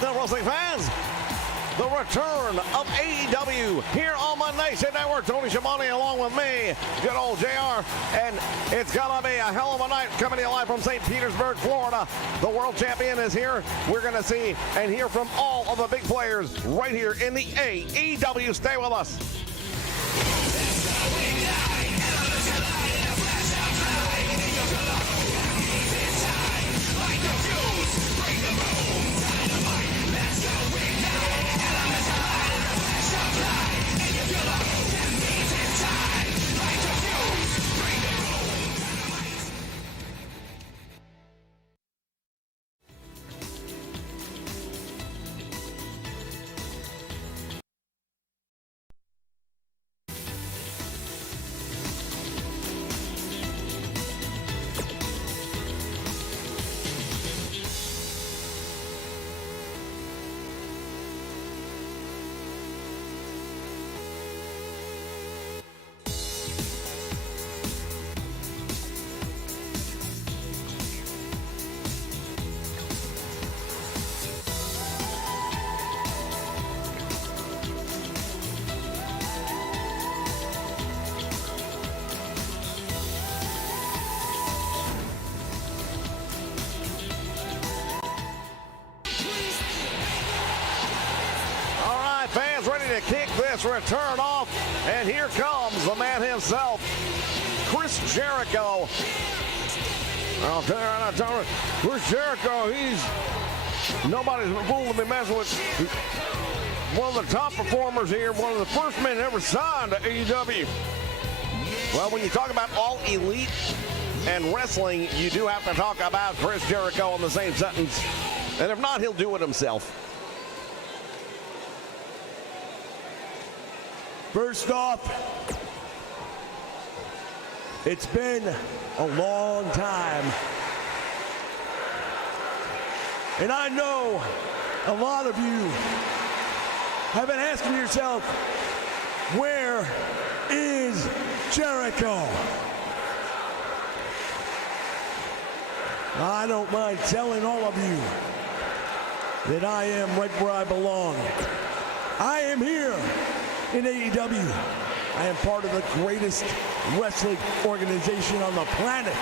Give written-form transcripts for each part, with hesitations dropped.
Welcome, wrestling fans. The return of AEW here on the Nation Network. Tony Schiavone along with me, good old JR. And it's going to be a hell of a night coming to you live from St. Petersburg, Florida. The world champion is here. We're going to see and hear from all of the big players right here in the AEW. Stay with us. To kick this return off, and here comes the man himself, Chris Jericho. I'll tell you, Chris Jericho, nobody's fool to be messing with. One of the top performers here, one of the first men ever signed to AEW. Well, when you talk about all elite and wrestling, you do have to talk about Chris Jericho in the same sentence, and if not, he'll do it himself. First off, it's been a long time. And I know a lot of you have been asking yourself, where is Jericho? I don't mind telling all of you that I am right where I belong. I am here in AEW. I am part of the greatest wrestling organization on the planet.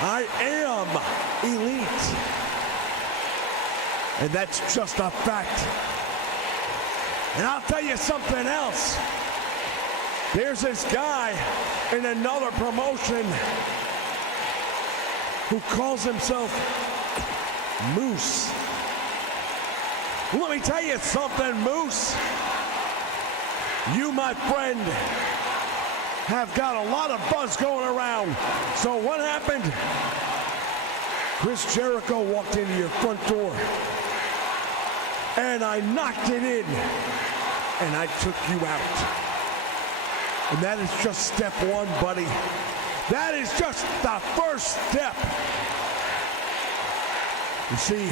I am elite. And that's just a fact. And I'll tell you something else. There's this guy in another promotion who calls himself Moose. Let me tell you something, Moose. You, my friend, have got a lot of buzz going around. So what happened? Chris Jericho walked into your front door, and I knocked it in, and I took you out. And that is just step one, buddy. That is just the first step. You see,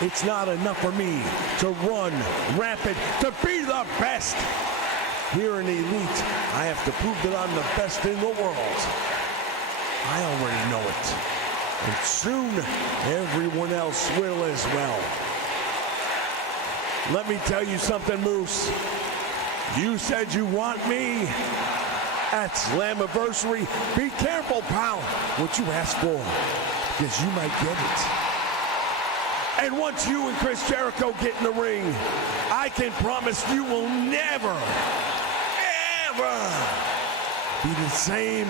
it's not enough for me to run rampant, to be the best. Here in Elite, I have to prove that I'm the best in the world. I already know it. And soon, everyone else will as well. Let me tell you something, Moose. You said you want me at Slammiversary. Be careful, pal, what you ask for, because you might get it. And once you and Chris Jericho get in the ring, I can promise you will never, ever be the same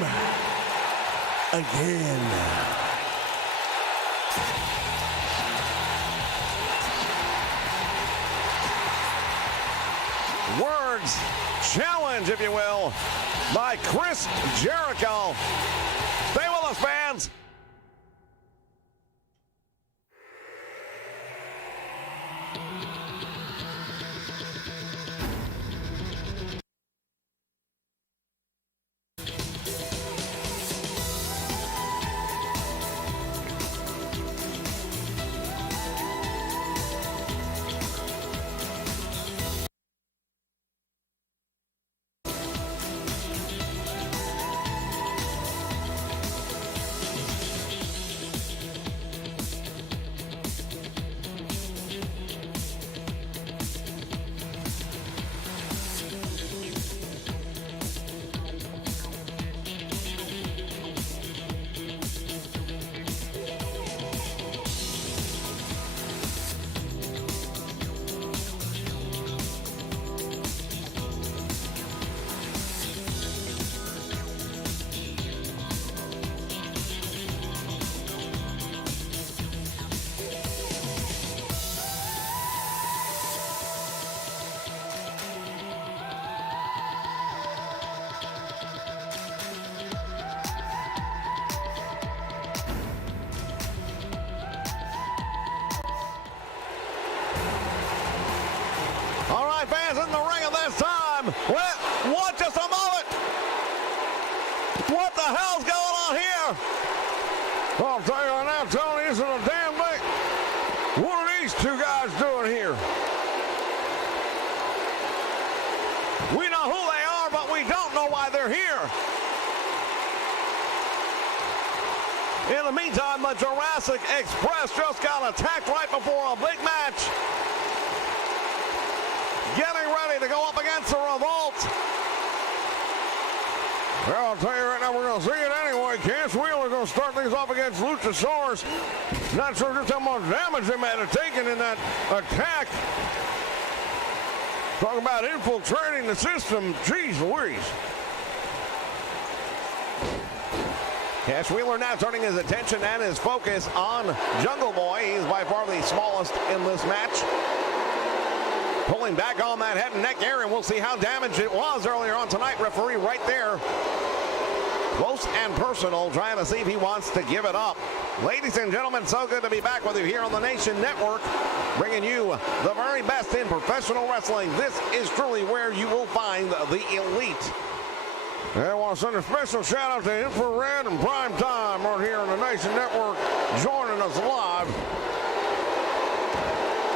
again. Words challenge, if you will, by Chris Jericho. Stay with us, fans. but we don't know why they're here. In the meantime, the Jurassic Express just got attacked right before a big match. Getting ready to go up against the Revolt. Well, I'll tell you right now, we're going to see it anyway. Cash Wheeler going to start things off against Luchasaurus. Not sure just how much damage they might have taken in that attack. Talking about infiltrating the system. Jeez Louise. Cash Wheeler now turning his attention and his focus on Jungle Boy. He's by far the smallest in this match. Pulling back on that head and neck area, and we'll see how damaged it was earlier on tonight. Referee right there. Close and personal, trying to see if he wants to give it up. Ladies and gentlemen, so good to be back with you here on the Nation Network, bringing you the very best in professional wrestling. This is truly where you will find the elite. And I want to send a special shout out to Infrared and Prime Time right here on the Nation Network, joining us live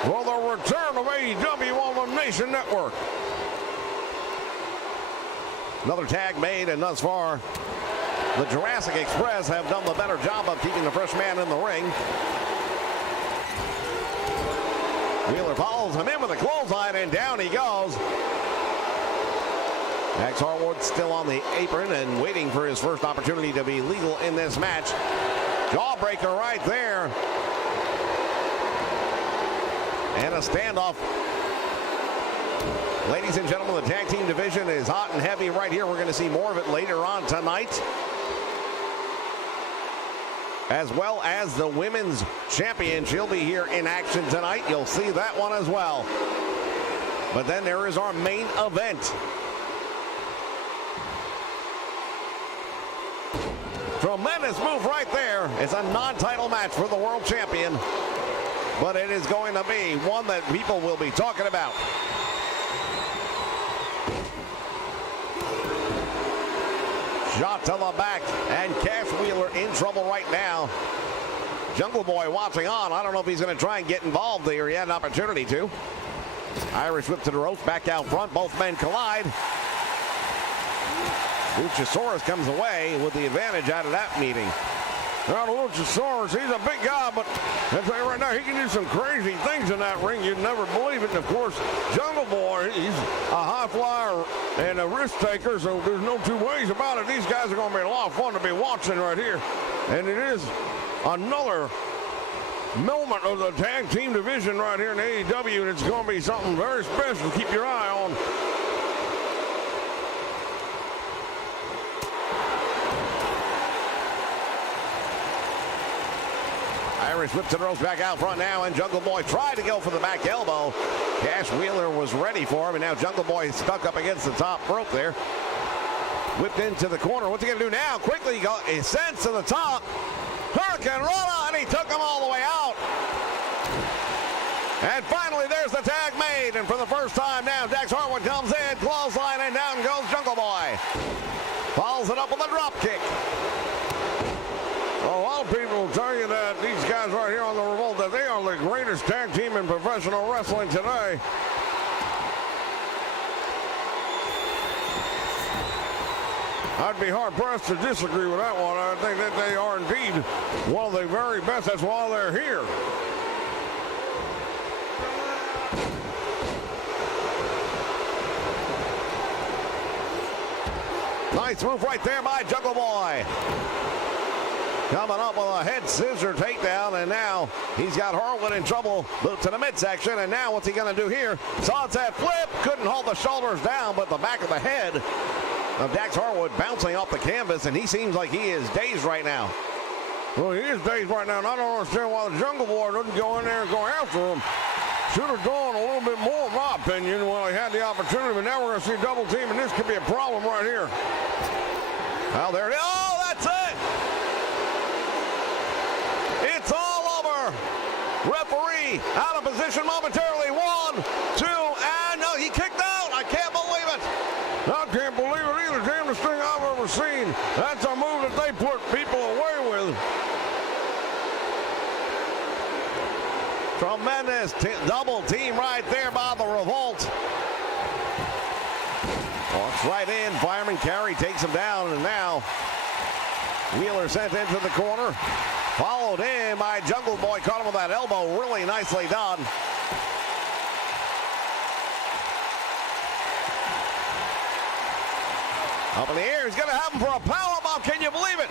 for the return of AEW on the Nation Network. Another tag made, and thus far, the Jurassic Express have done the better job of keeping the fresh man in the ring. Wheeler follows him in with a clothesline, and down he goes. Dax Harwood still on the apron and waiting for his first opportunity to be legal in this match. Jawbreaker right there. And a standoff. Ladies and gentlemen, the tag team division is hot and heavy right here. We're going to see more of it later on tonight. As well as the women's champion. She'll be here in action tonight. You'll see that one as well. But then there is our main event. Tremendous move right there. It's a non-title match for the world champion, but it is going to be one that people will be talking about. Shot to the back, and Cash Wheeler in trouble right now. Jungle Boy watching on. I don't know if he's going to try and get involved there. He had an opportunity to. Irish whip to the ropes, back out front. Both men collide. Luchasaurus comes away with the advantage out of that meeting. Now, Luchasaurus, he's a big guy, but I'll tell you right now, he can do some crazy things in that ring. You'd never believe it. And, of course, Jungle Boy, he's a high flyer and a risk taker, so there's no two ways about it. These guys are going to be a lot of fun to be watching right here. And it is another moment of the tag team division right here in AEW, and it's going to be something very special to keep your eye on. Irish whip to the ropes, back out front now, and Jungle Boy tried to go for the back elbow. Cash Wheeler was ready for him, and now Jungle Boy is stuck up against the top rope there. Whipped into the corner. What's he going to do now? Quickly, he sends to the top. Hurricane Rana, and he took him all the way out. And finally, there's the tag made, and for the first time now, Dax Harwood comes in, clothesline, and down goes Jungle Boy. Follows it up with a drop kick. A lot of people will tell you that these guys right here on the Revolt, that they are the greatest tag team in professional wrestling today. I'd be hard-pressed to disagree with that one. I think that they are indeed one of the very best. That's why they're here. Nice move right there by Jungle Boy. Coming up with a head scissor takedown, and now he's got Harwood in trouble. Boot to the midsection, and now what's he going to do here? Sunset flip, couldn't hold the shoulders down, but the back of the head of Dax Harwood bouncing off the canvas, and he seems like he is dazed right now. Well, he is dazed right now, and I don't understand why the Jungle Boy doesn't go in there and go after him. Should have gone a little bit more, in my opinion, when he had the opportunity, but now we're going to see double team, and this could be a problem right here. Well, there it is. Oh, that's it! It's all over. Referee out of position momentarily. 1, 2, and no, he kicked out. I can't believe it. I can't believe it either. Damnedest thing I've ever seen. That's a move that they put people away with. Tremendous double team right there by the Revolt. Walks right in. Fireman carry takes him down, and now Wheeler sent into the corner. Followed in by Jungle Boy. Caught him with that elbow. Really nicely done. Up in the air. He's going to have him for a powerbomb. Can you believe it?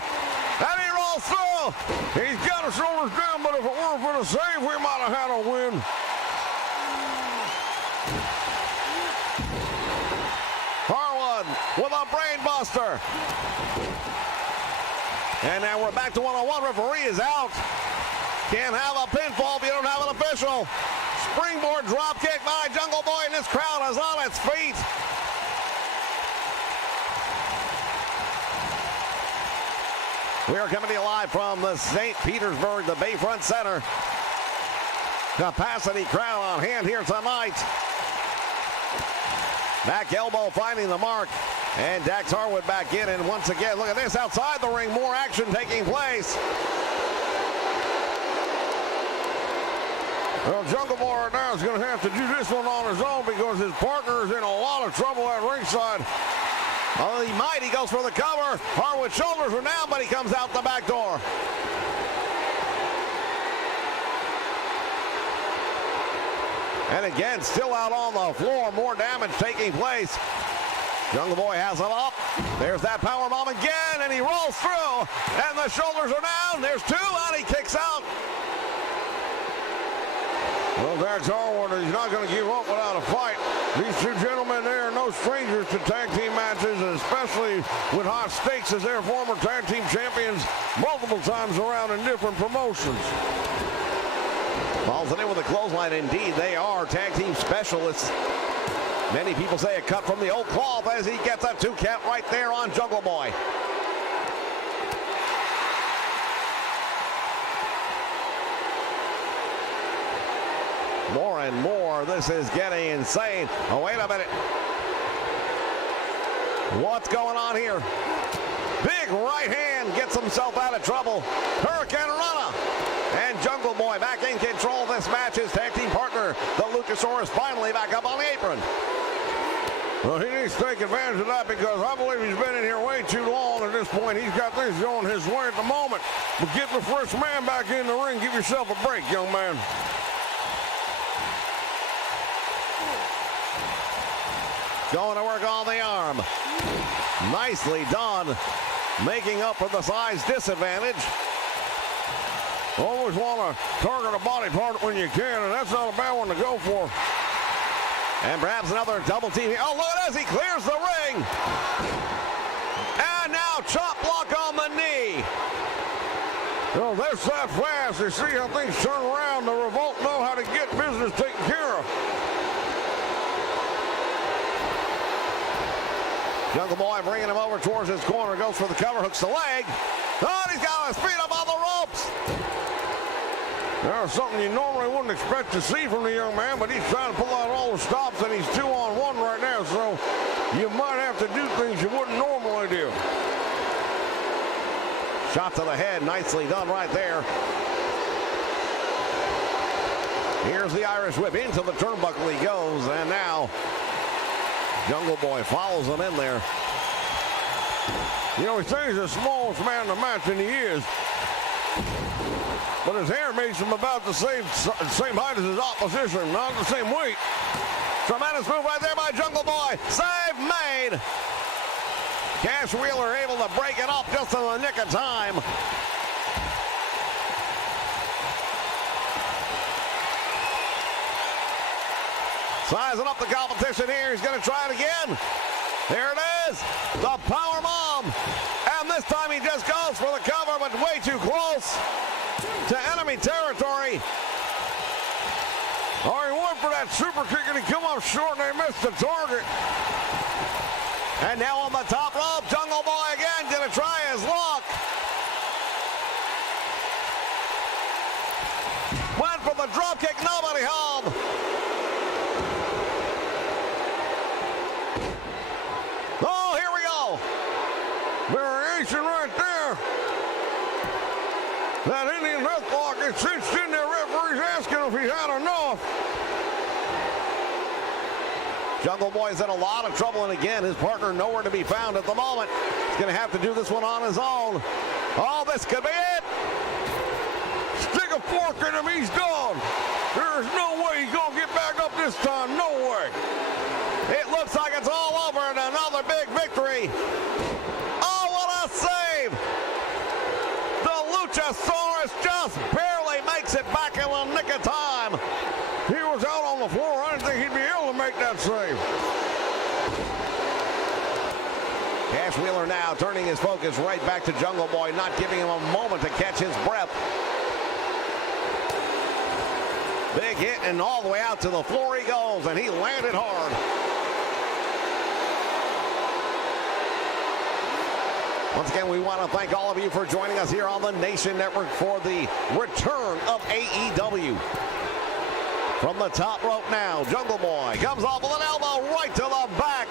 And he rolls through. He's got his shoulders down, but if it weren't for the save, we might have had a win. Harwood with a brain buster. And now we're back to one-on-one. Referee is out. Can't have a pinfall if you don't have an official. Springboard drop kick by Jungle Boy, and this crowd is on its feet. We are coming to you live from the St. Petersburg, the Bayfront Center. Capacity crowd on hand here tonight. Back elbow finding the mark. And Dax Harwood back in. And once again, look at this outside the ring. More action taking place. Well, Jungle Boy right now is going to have to do this one on his own because his partner is in a lot of trouble at ringside. Oh, he might. He goes for the cover. Harwood's shoulders are down, but he comes out the back door. And again, still out on the floor. More damage taking place. Jungle Boy has it up. There's that powerbomb again, and he rolls through. And the shoulders are down. There's two, and he kicks out. Well, Dax Harwood is not going to give up without a fight. These two gentlemen, they are no strangers to tag team matches, and especially with high stakes as their former tag team champions multiple times around in different promotions. Falls it in with a clothesline. Indeed, they are tag team specialists. Many people say a cut from the old cloth as he gets a 2 count right there on Jungle Boy. More and more, this is getting insane. Oh, wait a minute. What's going on here? Big right hand gets himself out of trouble. Hurricane Rana. And Jungle Boy back in control of this match. His tag team partner, the Luchasaurus, finally back up on the apron. Well, he needs to take advantage of that because I believe he's been in here way too long at this point. He's got things going his way at the moment. But get the first man back in the ring. Give yourself a break, young man. Going to work on the arm. Nicely done. Making up for the size disadvantage. Always want to target a body part when you can, and that's not a bad one to go for. And perhaps another double team here. Oh, look at this. He clears the ring. And now chop block on the knee. Well, they're that fast. They see how things turn around. The Revolt know how to get business taken care of. Jungle Boy bringing him over towards his corner. Goes for the cover. Hooks the leg. Oh, and he's got his feet up on the ropes. There's something you normally wouldn't expect to see from the young man, but he's trying to pull out all the stops, and he's 2-on-1 right now, so you might have to do things you wouldn't normally do. Shot to the head, nicely done right there. Here's the Irish whip. Into the turnbuckle he goes, and now Jungle Boy follows him in there. You know, he says he's the smallest man in the match, and he is. But his hair makes him about the same height as his opposition, not the same weight. Tremendous move right there by Jungle Boy. Save made. Cash Wheeler able to break it up just in the nick of time. Sizing up the competition here. He's going to try it again. There it is. The power bomb. And this time he just goes for the cover, but way too close to enemy territory. Oh, he went for that super kick and he came up short and they missed the target. And now on the top rope, Jungle Boy again gonna try his luck. Went for the drop kick, nobody home. Oh, here we go. Variation right there. That Indian headlock is cinched in there. Referee's asking if he had enough. Jungle Boy's in a lot of trouble, and again, his partner nowhere to be found at the moment. He's going to have to do this one on his own. Oh, this could be it. Stick a fork in him, he's done. There's no way he's going to get back up this time, no way. It looks like it's all over, and another big victory. Oh, what a save. The Luchasaurus just barely makes it back in the nick of time. He was out on the floor. I didn't think he'd be able to make that save. Cash Wheeler now turning his focus right back to Jungle Boy, not giving him a moment to catch his breath. Big hit, and all the way out to the floor he goes, and he landed hard. Once again, we want to thank all of you for joining us here on the Nation Network for the return of AEW. From the top rope now, Jungle Boy comes off with an elbow right to the back.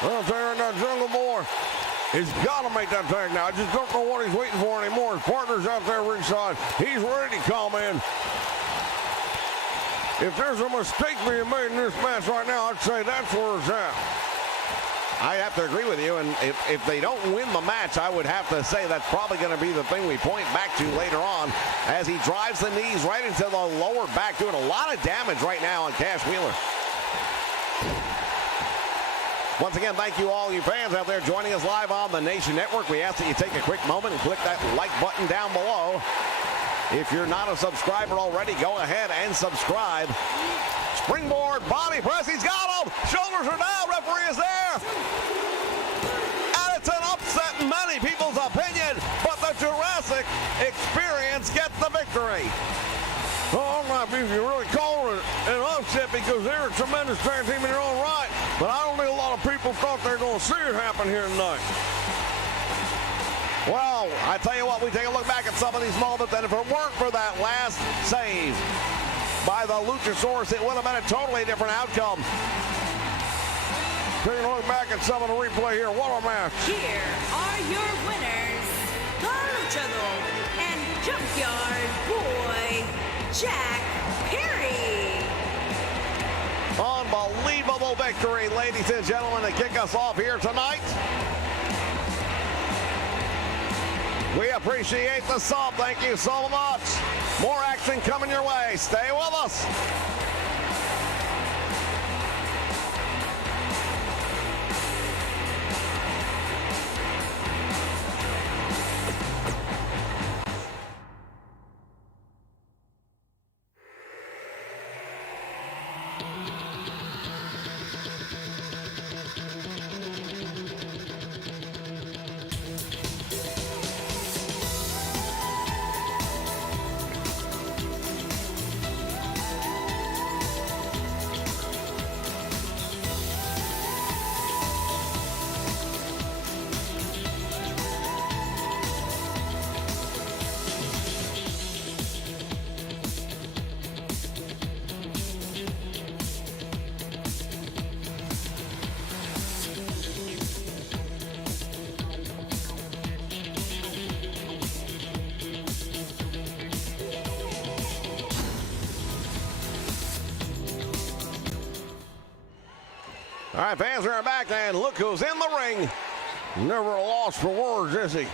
Well, there now, Jungle Boy has got to make that tag now. I just don't know what he's waiting for anymore. His partner's out there ringside. He's ready to come in. If there's a mistake being made in this match right now, I'd say that's where it's at. I have to agree with you, and if they don't win the match, I would have to say that's probably going to be the thing we point back to later on as he drives the knees right into the lower back, doing a lot of damage right now on Cash Wheeler. Once again, thank you all you fans out there joining us live on the Nation Network. We ask that you take a quick moment and click that like button down below. If you're not a subscriber already, go ahead and subscribe. Springboard body press, he's got him! Shoulders are down, referee is there! And it's an upset in many people's opinion, but the Jurassic Experience gets the victory. Oh, my, if you really call it an upset because they're a tremendous tag team in their own right, but I don't think a lot of people thought they were going to see it happen here tonight. Well, I tell you what, we take a look back at some of these moments, and if it weren't for that last save by the Luchasaurus, it would have been a totally different outcome. Taking a look back at some of the replay here. What a match. Here are your winners, the Luchador and Junkyard Boy, Jack Perry. Unbelievable victory, ladies and gentlemen, to kick us off here tonight. We appreciate the sub. Thank you so much. More action coming your way. Stay with us. All right, fans, we're back, and look who's in the ring. Never a loss for words, is he?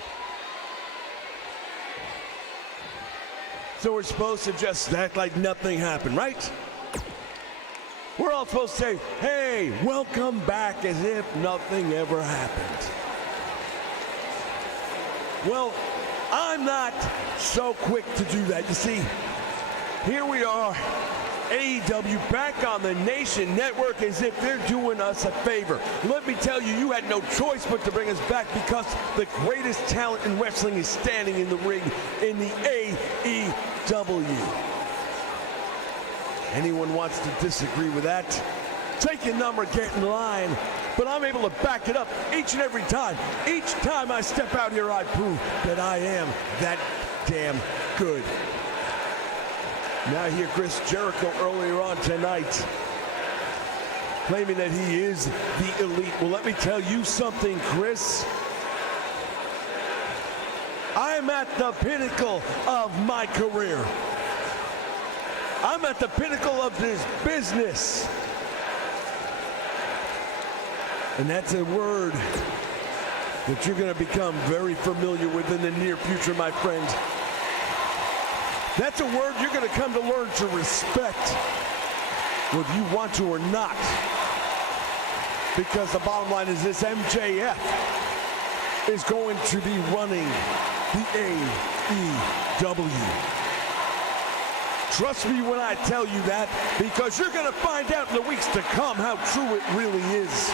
So we're supposed to just act like nothing happened, right? We're all supposed to say, hey, welcome back, as if nothing ever happened. Well, I'm not so quick to do that. You see, here we are, AEW back on the Nation Network as if they're doing us a favor. Let me tell you, you had no choice but to bring us back because the greatest talent in wrestling is standing in the ring in the AEW. Anyone wants to disagree with that? Take your number, get in line. But I'm able to back it up each and every time. Each time I step out here, I prove that I am that damn good. Now hear Chris Jericho earlier on tonight claiming that he is the elite. Well, let me tell you something, Chris. I'm at the pinnacle of my career. I'm at the pinnacle of this business. And that's a word that you're going to become very familiar with in the near future, my friend. That's a word you're going to come to learn to respect, whether you want to or not. Because the bottom line is this: MJF is going to be running the AEW. Trust me when I tell you that, because you're going to find out in the weeks to come how true it really is.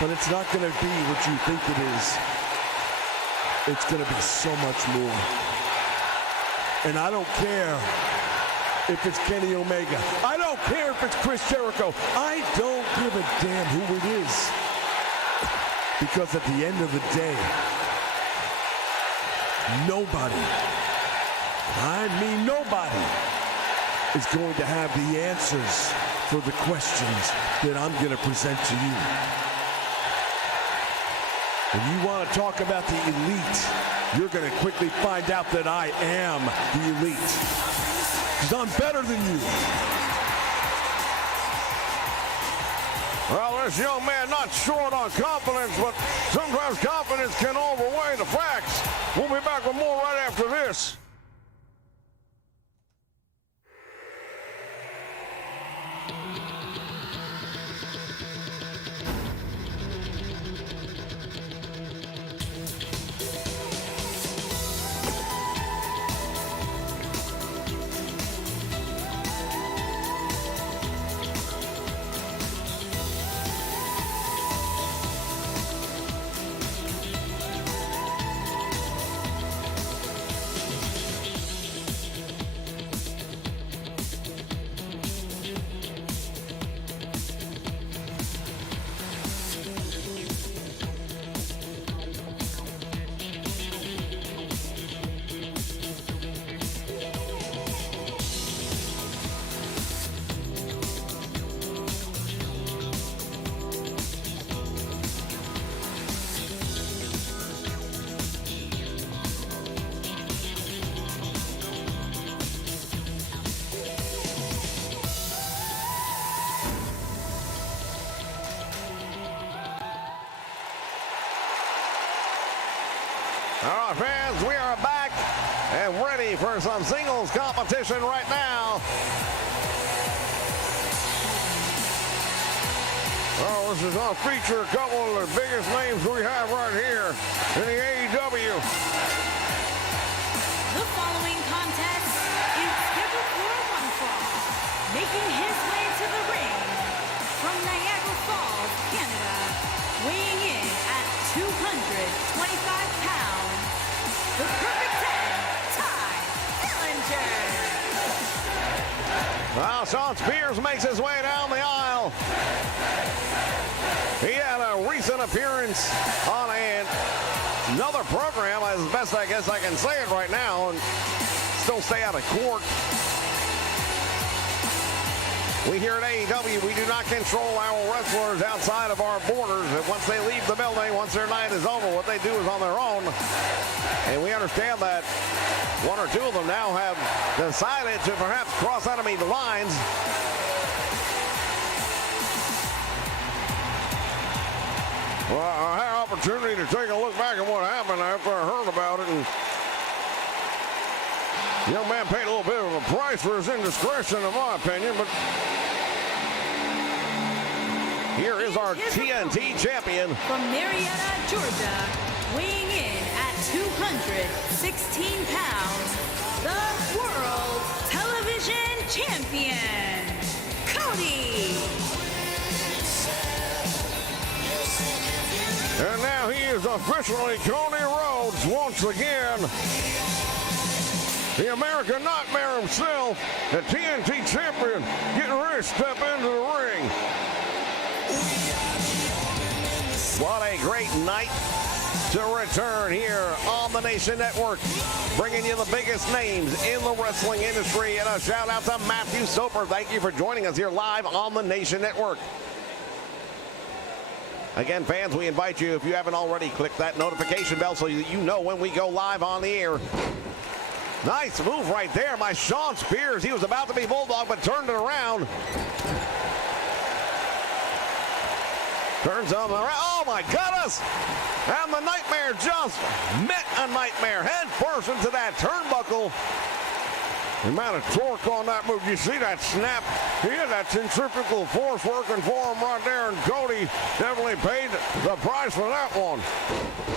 But it's not going to be what you think it is. It's going to be so much more. And I don't care if it's Kenny Omega. I don't care if it's Chris Jericho. I don't give a damn who it is. Because at the end of the day, nobody, I mean nobody, is going to have the answers for the questions that I'm going to present to you. When you want to talk about the elite, you're going to quickly find out that I am the elite. Because I'm better than you. Well, this young man not short on confidence, but sometimes confidence can overweigh the facts. We'll be back with more right after this. All right, fans, we are back and ready for some singles competition right now. Oh, this is going to feature a couple of the biggest names we have right here in the AEW. The following contest is scheduled for one fall. Making his way to the ring from Niagara Falls, Canada, weighing in at 225 pounds, the Perfect 10, Ty Dillinger. Well, Shawn Spears makes his way down the aisle. He had a recent appearance on another program, as best I guess I can say it right now, and still stay out of court. We here at AEW, we do not control our wrestlers outside of our borders. And once they leave the building, once their night is over, what they do is on their own. And we understand that one or two of them now have decided to perhaps cross enemy lines. Well, I had an opportunity to take a look back at what happened after I heard about it. And the young man paid a little bit of a price for his indiscretion, in my opinion, but here is our TNT champion. From Marietta, Georgia, weighing in at 216 pounds, the World Television Champion, Cody. And now he is officially Cody Rhodes once again. The American Nightmare himself, the TNT champion, getting ready to step into the ring. What a great night to return here on the Nation Network, bringing you the biggest names in the wrestling industry. And a shout out to Matthew Soper. Thank you for joining us here live on the Nation Network. Again, fans, we invite you, if you haven't already, click that notification bell so that you know when we go live on the air. Nice move right there by Shawn Spears. He was about to be Bulldog, but turned it around. Turns him around. Oh, my goodness. And the Nightmare just met a Nightmare. Head first into that turnbuckle. The amount of torque on that move. You see that snap? He had that centrifugal force working for him right there, and Cody definitely paid the price for that one.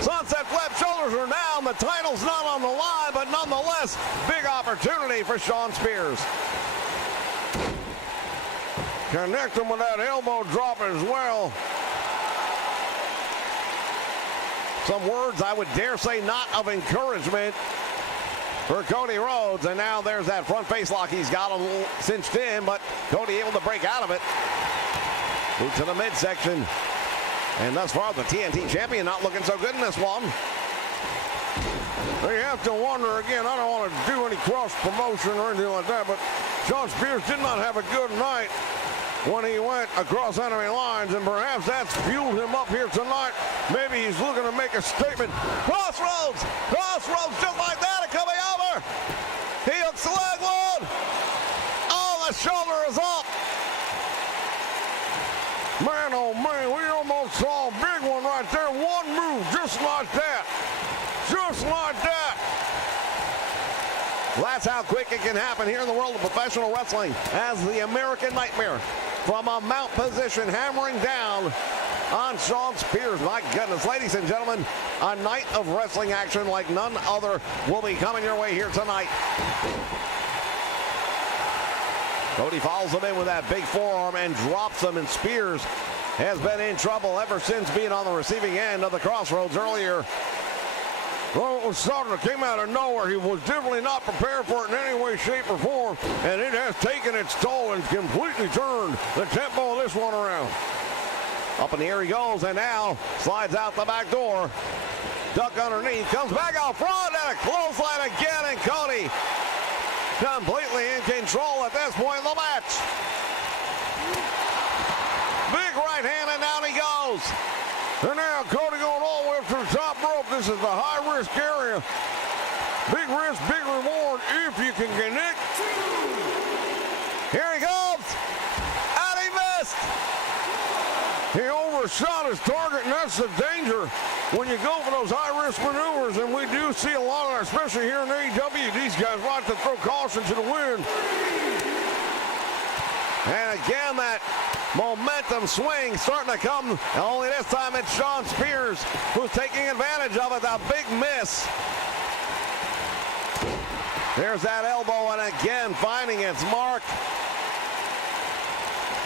Sunset flip, shoulders are down. The title's not on the line, but nonetheless, big opportunity for Shawn Spears. Connect him with that elbow drop as well. Some words I would dare say not of encouragement for Cody Rhodes, and now there's that front face lock. He's got him cinched in, but Cody able to break out of it. Move to the midsection. And thus far, the TNT champion not looking so good in this one. You have to wonder again, I don't want to do any cross promotion or anything like that, but Shawn Spears did not have a good night when he went across enemy lines, and perhaps that's fueled him up here tonight. Maybe he's looking to make a statement. Crossroads, just like that, and coming over. He hooks the leg wound. Oh, the shoulder is up. Man, oh man, we almost saw a big one right there. One move, just like that. Just like that. That's how quick it can happen here in the world of professional wrestling, as the American Nightmare from a mount position hammering down on Shawn Spears. My goodness, ladies and gentlemen, a night of wrestling action like none other will be coming your way here tonight. Cody follows him in with that big forearm and drops him, and Spears has been in trouble ever since being on the receiving end of the Crossroads earlier. Well, it was something that came out of nowhere. He was definitely not prepared for it in any way, shape, or form, and it has taken its toll and completely turned the tempo of this one around. Up in the air he goes, and now slides out the back door. Duck underneath, comes back out front, and a clothesline again, and Cody completely in control at this point in the match. Big right hand, and down he goes. And now Cody going all the way up to the top rope. This is the high-risk area. Big risk, big reward if you can connect. Here he goes. And he missed. He overshot his target, and that's the danger when you go for those high-risk maneuvers. And we do see a lot of that, especially here in AEW. These guys like to throw caution to the wind. And again, that momentum swing starting to come. Only this time it's Shawn Spears who's taking advantage of it. The big miss. There's that elbow, and again finding its mark.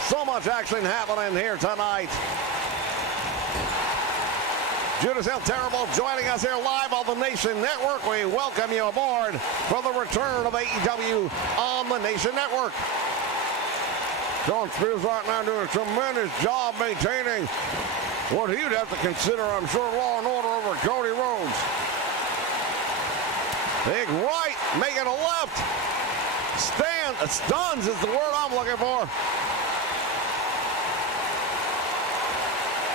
So much action happening here tonight. Judas El Terrible joining us here live on the Nation Network. We welcome you aboard for the return of AEW on the Nation Network. Shawn Spears right now doing a tremendous job maintaining what he'd have to consider, I'm sure, law and order over Cody Rhodes. Big right, making a left. Stuns is the word I'm looking for.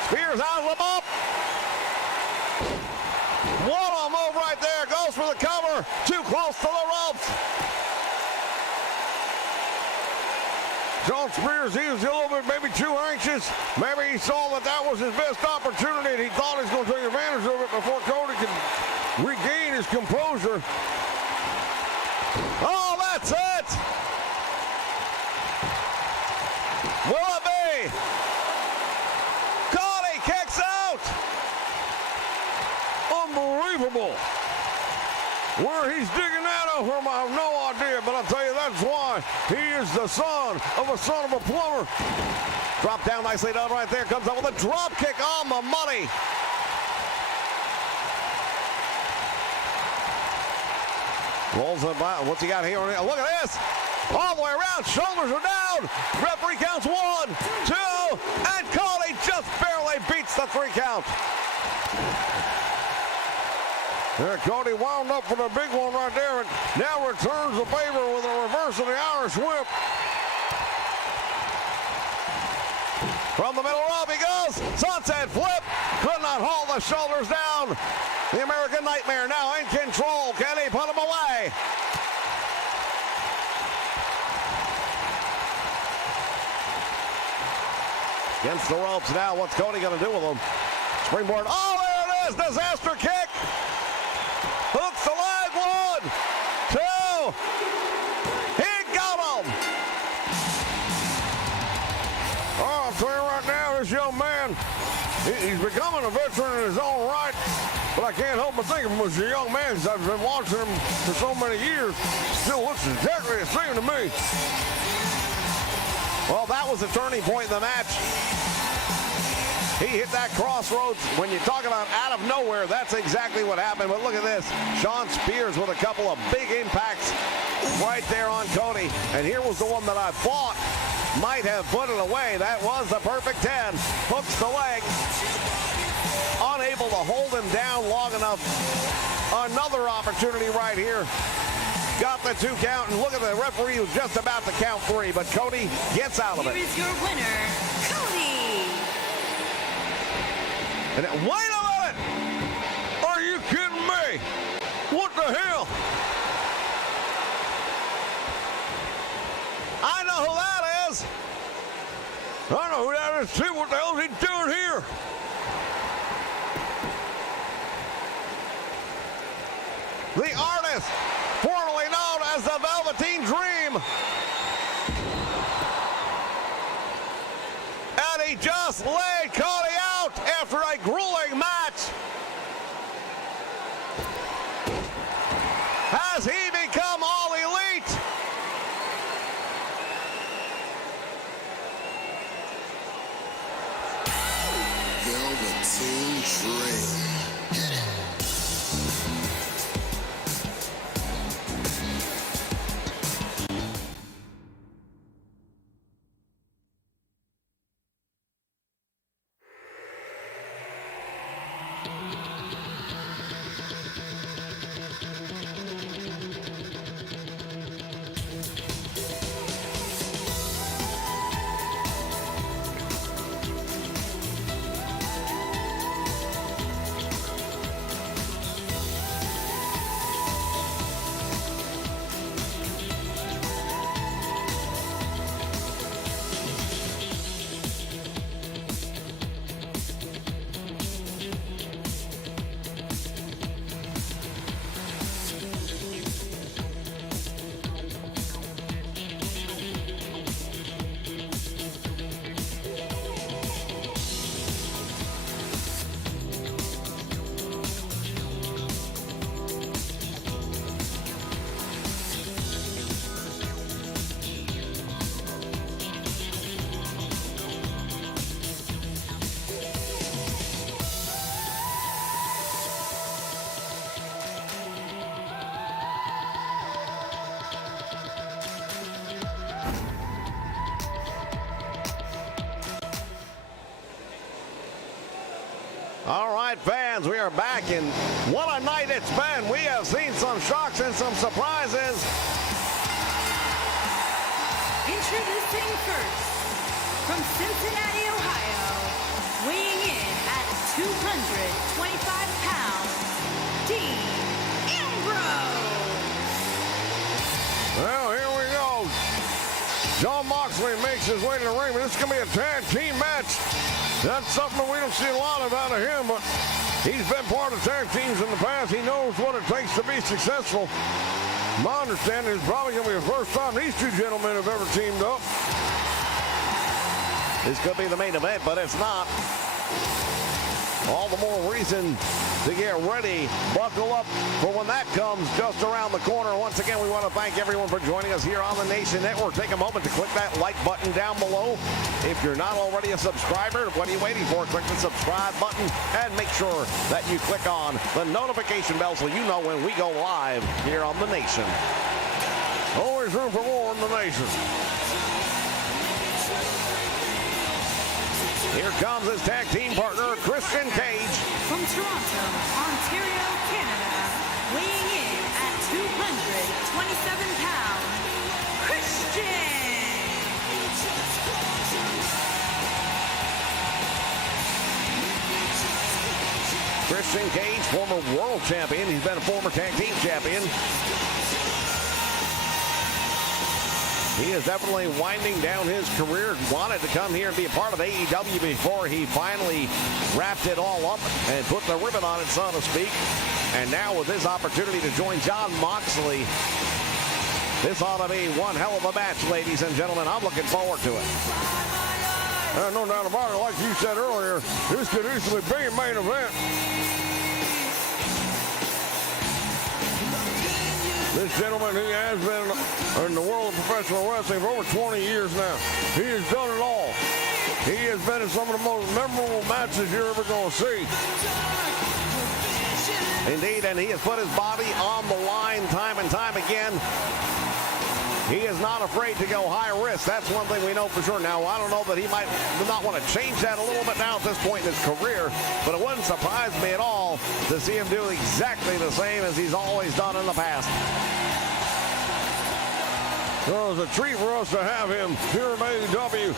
Spears has him up. One move right there, goes for the cover. Too close to the ropes. Shawn Spears, he was a little bit maybe too anxious. Maybe he saw that that was his best opportunity, and he thought he was going to take advantage of it before Cody could regain his composure. Oh, that's it! Will it be? Cody kicks out! Unbelievable. Where he's digging that out from, I have no idea, but I'll tell you, that's why he is the son of a plumber. Drop down nicely done right there. Comes up with a drop kick on the money. Rolls it by. What's he got here? Look at this. All the way around. Shoulders are down. Referee counts 1, 2, and Cody just barely beats the 3 count. There, Cody wound up for the big one right there, and now returns the favor with a reverse of the Irish whip. From the middle rope he goes. Sunset flip. Could not haul the shoulders down. The American Nightmare now in control. Can he put him away? Against the ropes now. What's Cody going to do with him? Springboard. Oh, there it is. Disaster kick. Hooks the leg. 1, 2. He got him. Oh, I'll tell you right now, this young man, he's becoming a veteran in his own right. But I can't help but think of him as a young man, because I've been watching him for so many years. Still looks exactly the same to me. Well, that was a turning point in the match. He hit that crossroads. When you talk about out of nowhere, that's exactly what happened. But look at this. Shawn Spears with a couple of big impacts right there on Cody. And here was the one that I thought might have put it away. That was the perfect 10. Hooks the leg. Unable to hold him down long enough. Another opportunity right here. Got the 2 count, and look at the referee who's just about to count 3, but Cody gets out of it. Here is your winner, Cody. And wait a minute! Are you kidding me? What the hell? I know who that is. I know who that is too. What the hell is he doing here? The artist, formerly known as the Velveteen Dream. And he just laid Cody out after a grueling match. Has he become all elite? Velveteen Dream. All right, fans, we are back, and what a night it's been. We have seen some shocks and some surprises. Introducing first, from Cincinnati, Ohio, weighing in at 225 pounds, Dean Ambrose. Well, here we go. Jon Moxley makes his way to the ring, but this is going to be a tag team match. That's something that we don't see a lot of out of him, but he's been part of tag teams in the past. He knows what it takes to be successful. My understanding is probably going to be the first time these two gentlemen have ever teamed up. This could be the main event, but it's not. All the more reason to get ready. Buckle up for when that comes just around the corner. Once again, we want to thank everyone for joining us here on the Nation Network. Take a moment to click that like button down below. If you're not already a subscriber, what are you waiting for? Click the subscribe button and make sure that you click on the notification bell so you know when we go live here on the Nation. Always room for more in the Nation. Here comes his tag team partner, Christian Cage. From Toronto, Ontario, Canada, weighing in at 227 pounds, Christian. Christian Cage, former world champion. He's been a former tag team champion. He is definitely winding down his career. Wanted to come here and be a part of AEW before he finally wrapped it all up and put the ribbon on it, so to speak. And now with his opportunity to join Jon Moxley, this ought to be one hell of a match, ladies and gentlemen. I'm looking forward to it. No doubt about it. Like you said earlier, this could easily be a main event. This gentleman, he has been in the world of professional wrestling for over 20 years now. He has done it all. He has been in some of the most memorable matches you're ever going to see. Indeed, and he has put his body on the line time and time again. He is not afraid to go high risk. That's one thing we know for sure. Now, I don't know that he might not want to change that a little bit now at this point in his career, but it wouldn't surprise me at all to see him do exactly the same as he's always done in the past. Well, it's a treat for us to have him here at AEW.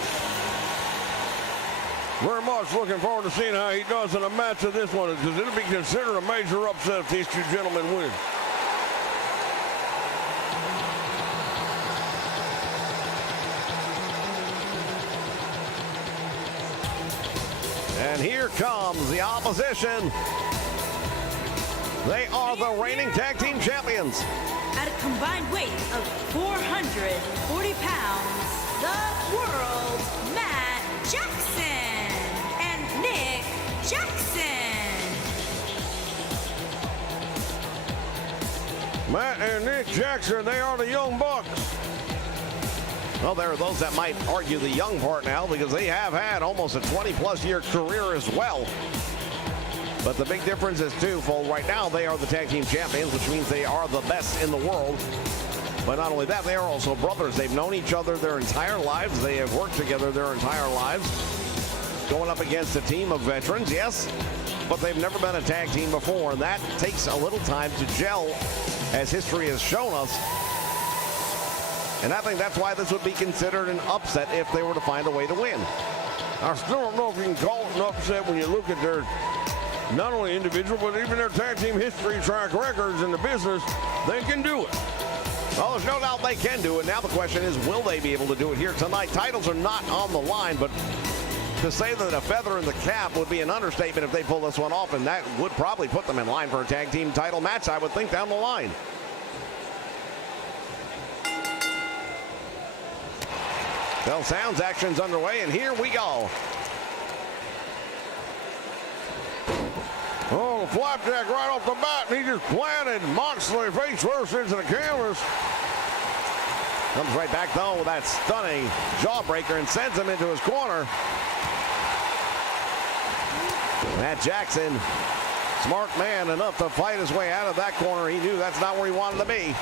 Very much looking forward to seeing how he does in a match of this one, because it'll be considered a major upset if these two gentlemen win. And here comes the opposition. They are the reigning tag team champions. At a combined weight of 440 pounds, the world, Matt Jackson and Nick Jackson. Matt and Nick Jackson, they are the Young Bucks. Well, there are those that might argue the young part now because they have had almost a 20-plus year career as well. But the big difference is twofold. Right now, they are the tag team champions, which means they are the best in the world. But not only that, they are also brothers. They've known each other their entire lives. They have worked together their entire lives. Going up against a team of veterans, yes, but they've never been a tag team before, and that takes a little time to gel, as history has shown us. And I think that's why this would be considered an upset if they were to find a way to win. I still don't know if you can call it an upset when you look at their not only individual, but even their tag team history, track records in the business. They can do it. Well, there's no doubt they can do it. Now the question is, will they be able to do it here tonight? Titles are not on the line, but to say that a feather in the cap would be an understatement if they pull this one off, and that would probably put them in line for a tag team title match, I would think, down the line. Well, sounds action's underway, and here we go. Oh, the flapjack right off the bat, and he just planted Moxley face first into the canvas. Comes right back, though, with that stunning jawbreaker and sends him into his corner. Matt Jackson, smart man enough to fight his way out of that corner. He knew that's not where he wanted to be.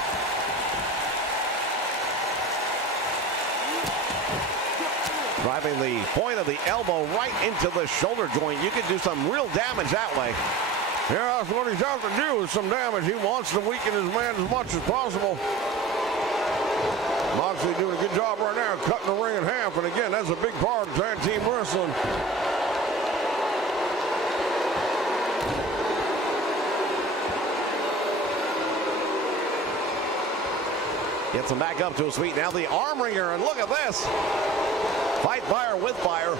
Driving the point of the elbow right into the shoulder joint. You could do some real damage that way. Yeah, that's what he's out to do, is some damage. He wants to weaken his man as much as possible. Moxley doing a good job right now, cutting the ring in half. And again, that's a big part of tag team wrestling. Gets him back up to his feet. Now the arm wringer, and look at this. Fight fire with fire.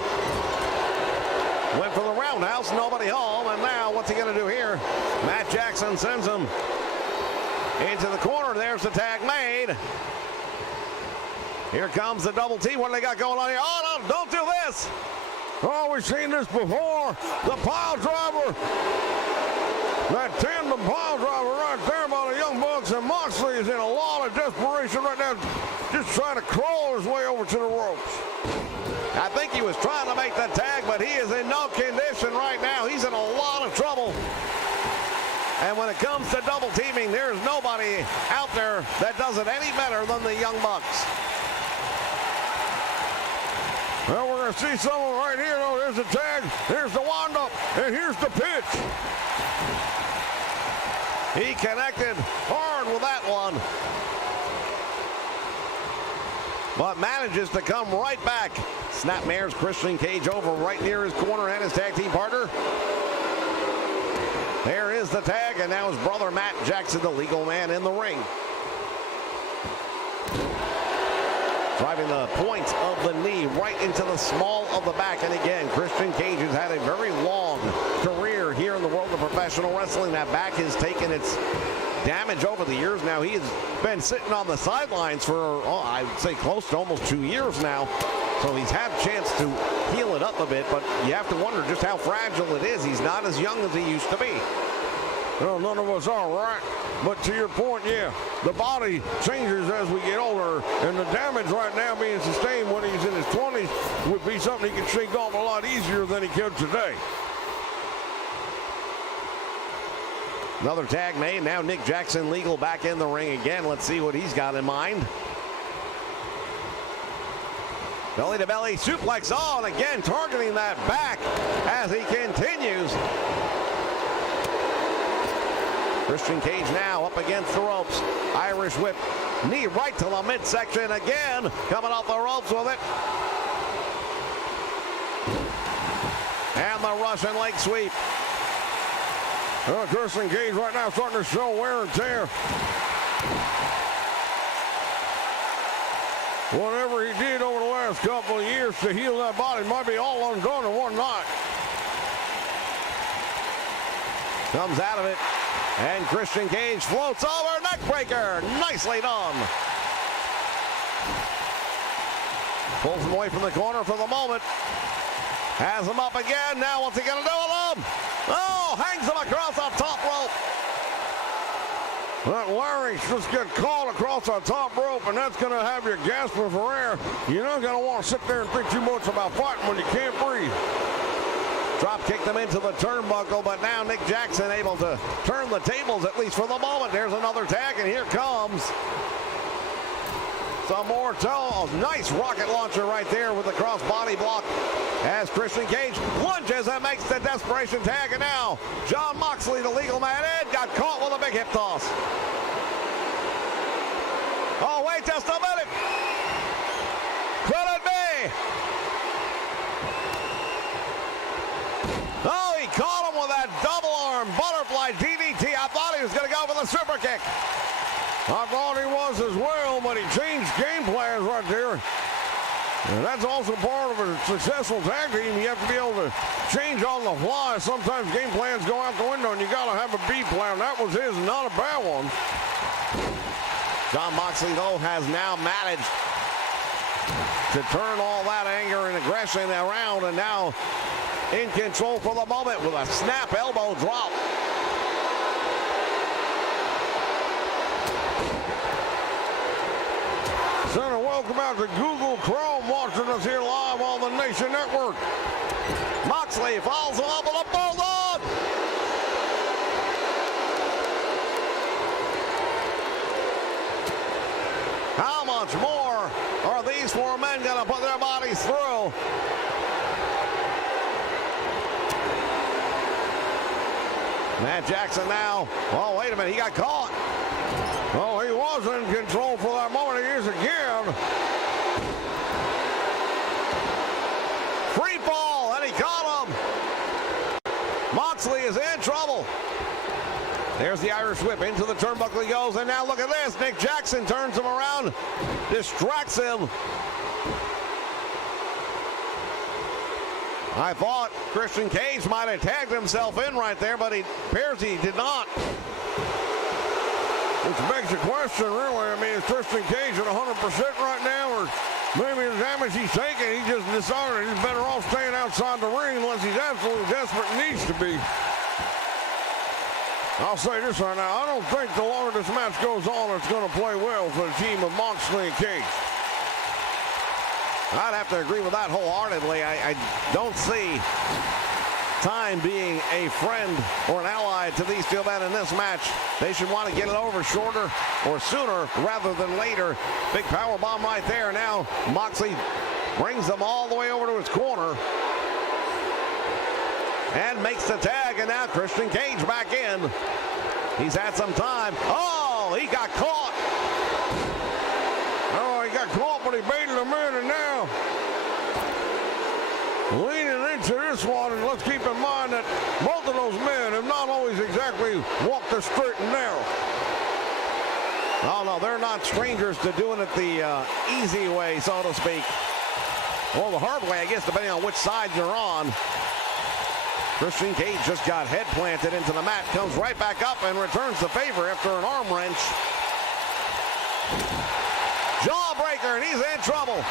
Went for the roundhouse, nobody home, and now what's he going to do here? Matt Jackson sends him into the corner. There's the tag made. Here comes the double T. What do they got going on here? Oh, no, don't do this. Oh, we've seen this before. The pile driver. That tandem pile driver right there by the Young Bucks, and Moxley is in a lot of desperation right now, just trying to crawl his way over to the ropes. I think he was trying to make the tag, but he is in no condition right now. He's in a lot of trouble. And when it comes to double teaming, there's nobody out there that does it any better than the Young Bucks. Well, we're going to see someone right here, though. There's the tag, here's the wind-up, and here's the pitch. He connected hard with that one, but manages to come right back. Snapmare's Christian Cage over right near his corner and his tag team partner. There is the tag, and now his brother Matt Jackson, the legal man, in the ring. driving the point of the knee right into the small of the back. And again, Christian Cage has had a very long career here in the world of professional wrestling. That back has taken its damage over the years. Now he has been sitting on the sidelines for, I would say, close to almost 2 years now. So he's had a chance to heal it up a bit, but you have to wonder just how fragile it is. He's not as young as he used to be. Well, none of us are, right? But to your point, yeah, the body changes as we get older, and the damage right now being sustained when he's in his 20s would be something he could shake off a lot easier than he could today. Another tag made. Now Nick Jackson legal back in the ring again. Let's see what he's got in mind. Belly to belly suplex on again, targeting that back as he continues. Christian Cage now up against the ropes. Irish whip, knee right to the midsection again. Coming off the ropes with it. And the Russian leg sweep. Christian Cage right now starting to show wear and tear. Whatever he did over the last couple of years to heal that body might be all undone in one night. Comes out of it. And Christian Cage floats over, neck breaker. Nicely done. Pulls him away from the corner for the moment. Has him up again. Now what's he going to do with him? Oh, hangs him across the top rope. That larynx just get caught across the top rope, and that's going to have you gasping for air. You're not going to want to sit there and think too much about fighting when you can't breathe. Drop kicked him into the turnbuckle, but now Nick Jackson able to turn the tables, at least for the moment. There's another tag, and here comes some more toe. Nice rocket launcher right there with the cross body block as Christian Cage lunges and makes the desperation tag. And now Jon Moxley, the legal man in, got caught with a big hip toss. Oh, wait just a minute. Could it be? Oh, he caught him with that double arm butterfly DDT. I thought he was going to go for the super kick. I thought he was as well, but he changed game plans right there. And that's also part of a successful tag team. You have to be able to change on the fly. Sometimes game plans go out the window, and you got to have a B plan. That was his, not a bad one. Jon Moxley, though, has now managed to turn all that anger and aggression around, and now in control for the moment with a snap elbow drop. Center, welcome out to Google Chrome, watching us here live on the Nation Network. Moxley falls off with a bulldog. How much more are these four men going to put their bodies through? Matt Jackson now. Oh, wait a minute. He got caught. Oh, he was in control for that moment. He is again. Free fall, and he caught him. Moxley is in trouble. There's the Irish whip. Into the turnbuckle he goes. And now look at this. Nick Jackson turns him around. Distracts him. I thought Christian Cage might have tagged himself in right there, but it appears he did not. Which begs the question, really. I mean, is Christian Cage at 100% right now, or maybe the damage he's taking, he just decided he's better off staying outside the ring unless he's absolutely desperate and needs to be. I'll say this right now. I don't think the longer this match goes on, it's going to play well for the team of Moxley and Cage. I'd have to agree with that wholeheartedly. I don't see time being a friend or an ally to these two men in this match. They should want to get it over shorter or sooner rather than later. Big power bomb right there. Now Moxley brings them all the way over to his corner and makes the tag, and now Christian Cage back in. He's had some time. Oh, he got caught. Oh, he got caught, but he baited him in, and now leaning into this one. And let's keep in mind that both of those men have not always exactly walked the straight and narrow. Oh, no, they're not strangers to doing it the easy way, so to speak. Or the hard way, I guess, depending on which side you're on. Christian Cage just got head planted into the mat, comes right back up and returns the favor after an arm wrench. Jawbreaker, and he's in trouble.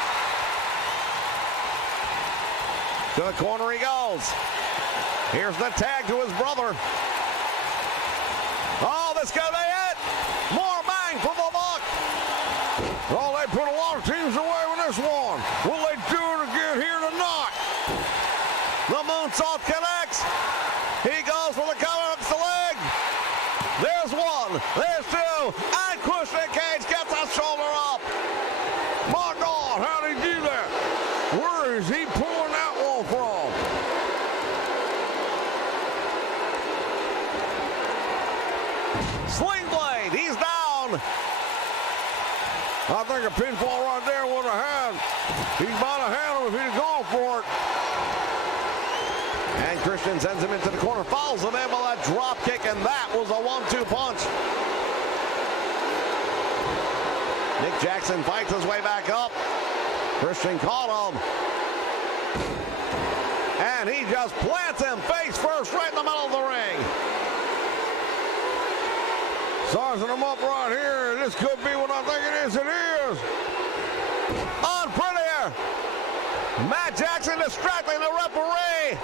To the corner he goes. Here's the tag to his brother. Oh, this could be it. More bang for the buck. Oh, they put a lot of teams away with this one. Will they do it again here tonight? The moonsault connects. He goes for the cover, hooks the leg. There's one. There's two. And Christian Cage gets a shoulder up. My God, how did he do that? Where is he pulling that one from? Sling blade, he's down. I think a pinfall right there would have had. He might have had him if he'd gone for it. And Christian sends him into the corner, follows him in with a drop kick, and that was a 1-2 punch. Nick Jackson fights his way back up. Christian caught him. And he just plants him face first right in the middle of the ring. Sizing him up right here. This could be what I think it is. It is. Unprettier. Matt Jackson distracting the referee.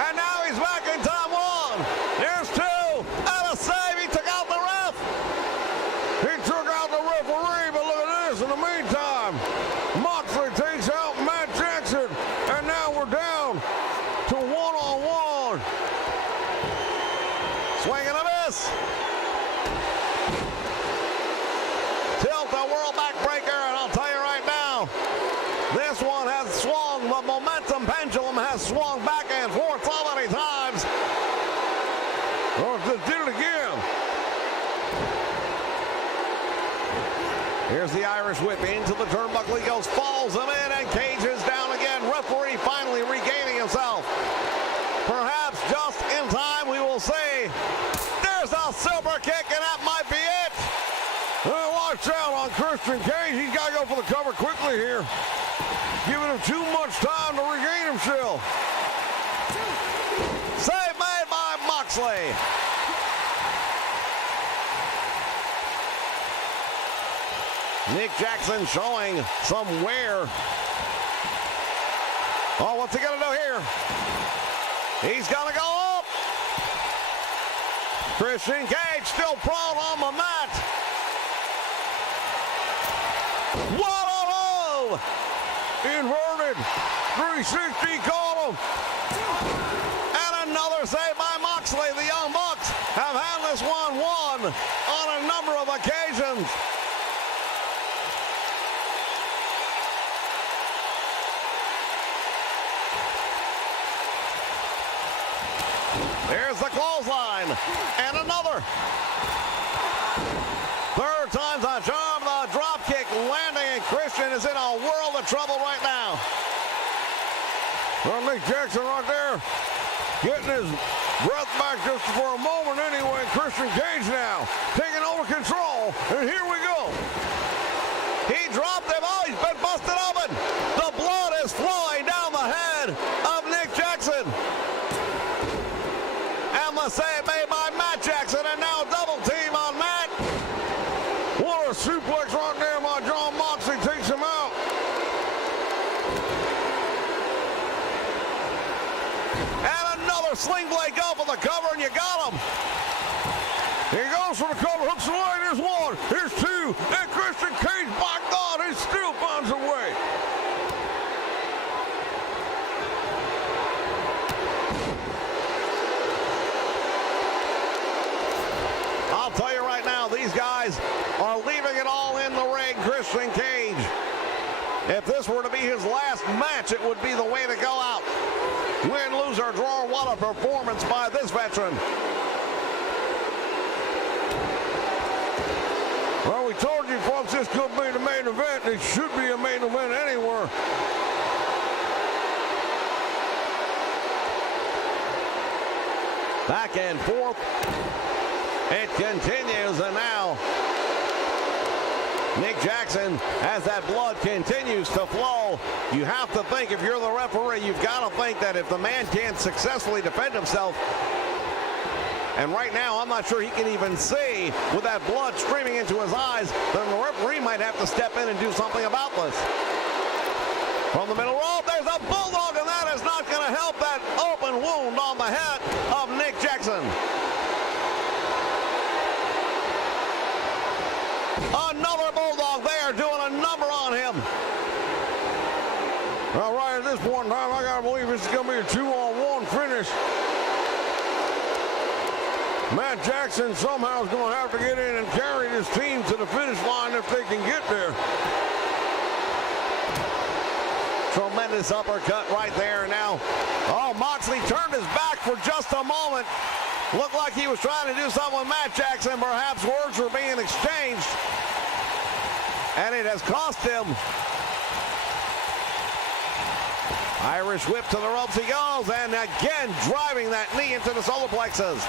And now he's back in time one. There's two. And a save. He took out the ref. He took out the referee, but look at this. In the meantime, Moxley takes out Matt Jackson. And now we're down to one-on-one. Swing and a miss. Tilt the world backbreaker, and I'll tell you right now, this one has swung. The momentum pendulum has swung back and forth so many times. Oh, just did it again. Here's the Irish whip into the turnbuckle. He goes, falls him in, and Cage is down again. Referee finally regaining himself. Perhaps just in time, we will see. There's a super kick, and that might be it. Well, watch out on Christian Cage. He's got to go for the cover quickly here. Giving him too much time to regain himself. Save made by Moxley. Nick Jackson showing some wear. Oh, what's he going to do here? He's going to go up. Christian Cage still prone on the mat. What a move! Inverted 360 call him. And another save by Moxley. The Young Bucks have had this one won on a number of occasions. There's the clothesline, and another. Third time's a charm, the drop kick landing, and Christian is in a world of trouble right now. Well, Nick Jackson right there, getting his breath back just for a moment anyway. Christian Cage now taking over control, and here we go. He dropped him. Oh, he's been busted open. The blood is flowing down the head of Nick Jackson. Save made by Matt Jackson, and now double team on Matt. What a suplex right there by John Moxley, takes him out. And another sling blade go for the cover, and you got him. He goes for the cover, hooks away. There's one, here's two, and Christian Cage, by God, he still finds a way. I'll tell you right now, these guys are leaving it all in the ring. Christian Cage, if this were to be his last match, it would be the way to go out. Win, lose, or draw, what a performance by this veteran. Well, we told you folks this could be the main event. It should be a main event anywhere. Back and forth. It continues, and now Nick Jackson, as that blood continues to flow, you have to think, if you're the referee, you've got to think that if the man can't successfully defend himself, and right now I'm not sure he can even see with that blood streaming into his eyes, then the referee might have to step in and do something about this. From the middle rope, there's a bulldog, and that is not going to help that open wound on the head of Nick Jackson. Another bulldog there doing a number on him. All right, at this point in time, I got to believe this is going to be a 2-on-1 finish. Matt Jackson somehow is going to have to get in and carry this team to the finish line if they can get there. Tremendous uppercut right there now. Oh, Moxley turned his back for just a moment. Looked like he was trying to do something with Matt Jackson. Perhaps words were being exchanged. And it has cost him. Irish whip to the ropes he goes. And again, driving that knee into the solar plexus.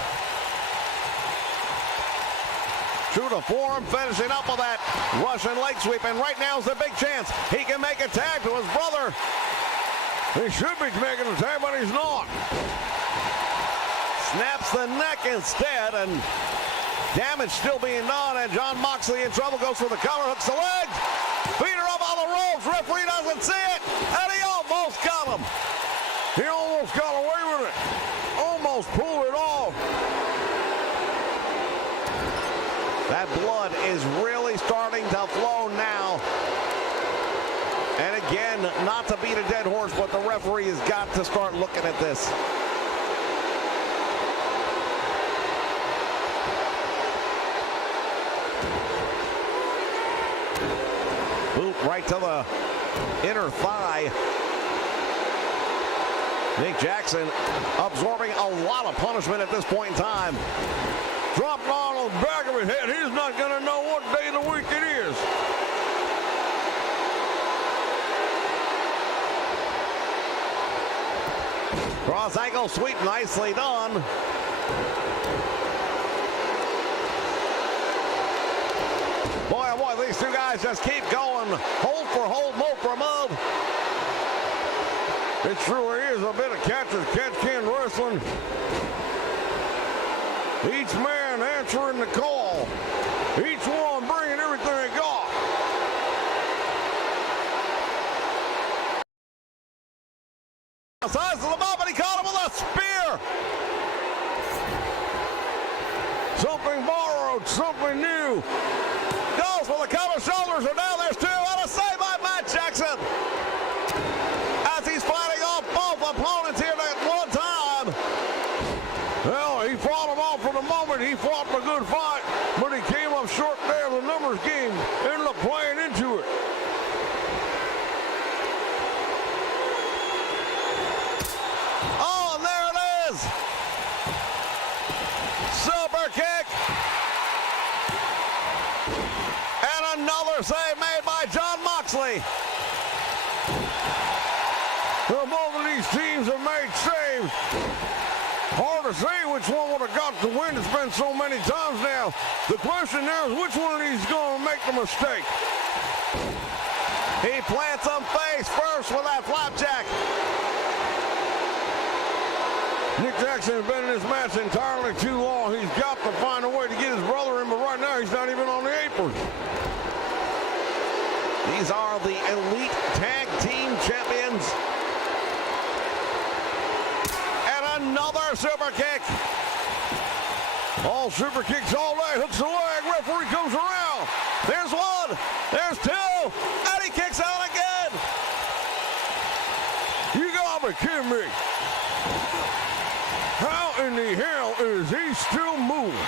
Through the forearm, finishing up with that Russian leg sweep. And right now is the big chance. He can make a tag to his brother. He should be making a tag, but he's not. Snaps the neck instead, and damage still being done. And Jon Moxley in trouble, goes for the cover, hooks the leg. Feet are up on the ropes. Referee doesn't see it, and he almost got him. He almost got away with it. Almost pulled it off. That blood is really starting to flow now. And again, not to beat a dead horse, but the referee has got to start looking at this. Boot right to the inner thigh. Nick Jackson absorbing a lot of punishment at this point in time. Dropped on the back of his head. He's not going to know what day of the week it is. Cross ankle sweep, nicely done. Boy, oh boy, these two guys just keep going. Hold for hold, move for move. It truly is a bit of catch-can wrestling. Each man answering the call. Each one bringing everything they got. Size of the mob, but he caught him with a spear. Something borrowed, something new. Goes for the cover, shoulders are down. There's two, and a save by Matt Jackson. As he's fighting off both opponents here at one time. Well, he fought him off for the moment. He fought a good fight, but he came up short there. The numbers game ended up playing into it. Oh, and there it is. Super kick. And another save made by Jon Moxley. Well, both of these teams have made saves. Hard to say which one would have got the win. It's been so many times now. The question now is which one of these is going to make the mistake. He plants him face first with that flapjack. Nick Jackson has been in this match entirely too long. He's got to find a way to get his brother in, but right now he's not even on the apron. These are the Elite Tag Team Champions. And another super kick. All super kicks all day. Hooks the leg. Referee comes around. There's one. There's two. And he kicks out again. You gotta be kidding me. How in the hell is he still moving?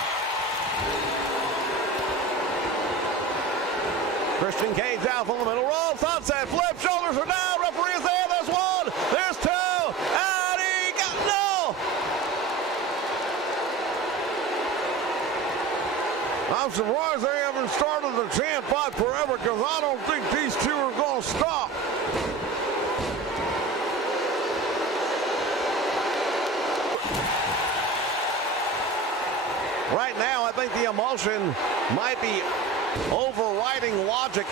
Christian Cage out from the middle rope. Sunset flip. Shoulders are down. Referee is there. There's one. There's two. And he got no. I'm surprised they haven't started the chant fight forever, because I don't think these two are going to stop. Right now, I think the emotion might be overriding logic.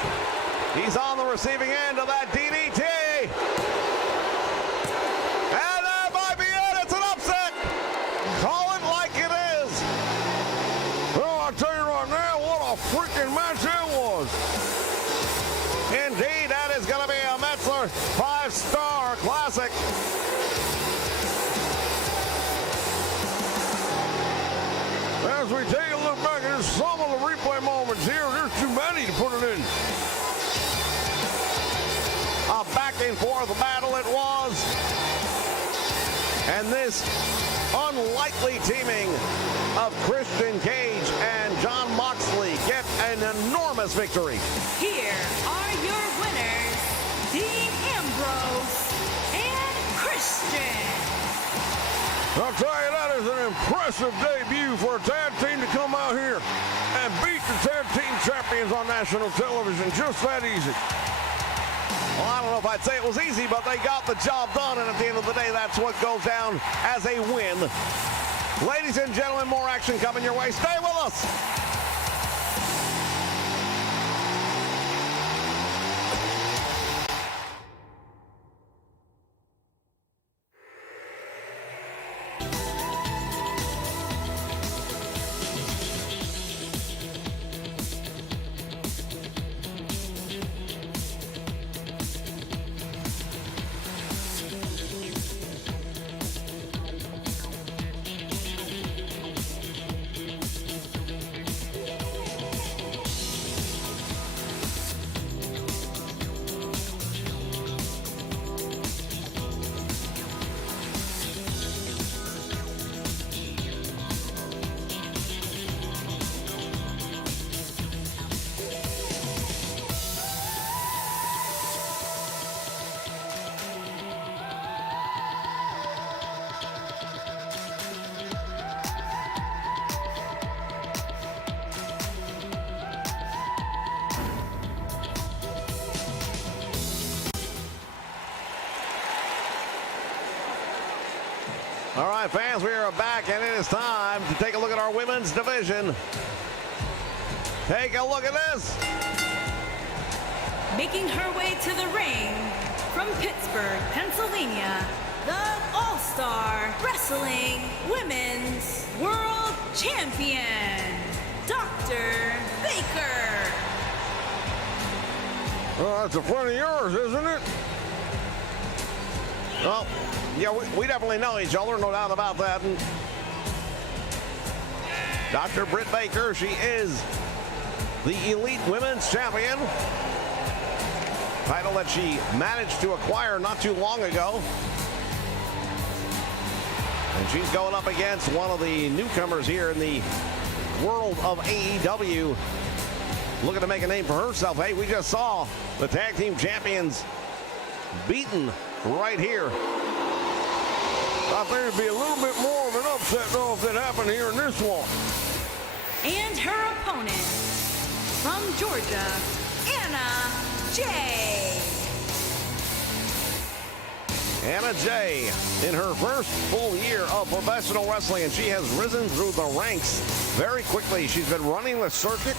He's on the receiving end of that DDT. And that might be it. It's an upset. Call it like it is. Well, I'll tell you right now, what a freaking match it was. Indeed, that is going to be a Metzler 5-star classic. As we take a look back at some of the replay moments here, there's too many to put it in. A back and forth battle it was. And this unlikely teaming of Christian Cage and Jon Moxley get an enormous victory. Here are your winners, Dean Ambrose and Christian. I'll tell you, that is an impressive debut for a tag team to come out here and beat the tag team champions on national television. Just that easy. Well, I don't know if I'd say it was easy, but they got the job done, and at the end of the day, that's what goes down as a win. Ladies and gentlemen, more action coming your way. Stay with us. All right, fans, we are back, and it is time to take a look at our women's division. Take a look at this. Making her way to the ring from Pittsburgh, Pennsylvania, the All-Star Wrestling Women's World Champion, Dr. Baker. Well, that's a friend of yours, isn't it? Well, yeah, we definitely know each other, no doubt about that. And Dr. Britt Baker, she is the Elite Women's Champion. Title that she managed to acquire not too long ago. And she's going up against one of the newcomers here in the world of AEW. Looking to make a name for herself. Hey, we just saw the tag team champions beaten right here. I think it'd be a little bit more of an upset, though, if it happened here in this one. And her opponent from Georgia, Anna Jay. Anna Jay in her first full year of professional wrestling, and she has risen through the ranks very quickly. She's been running the circuit.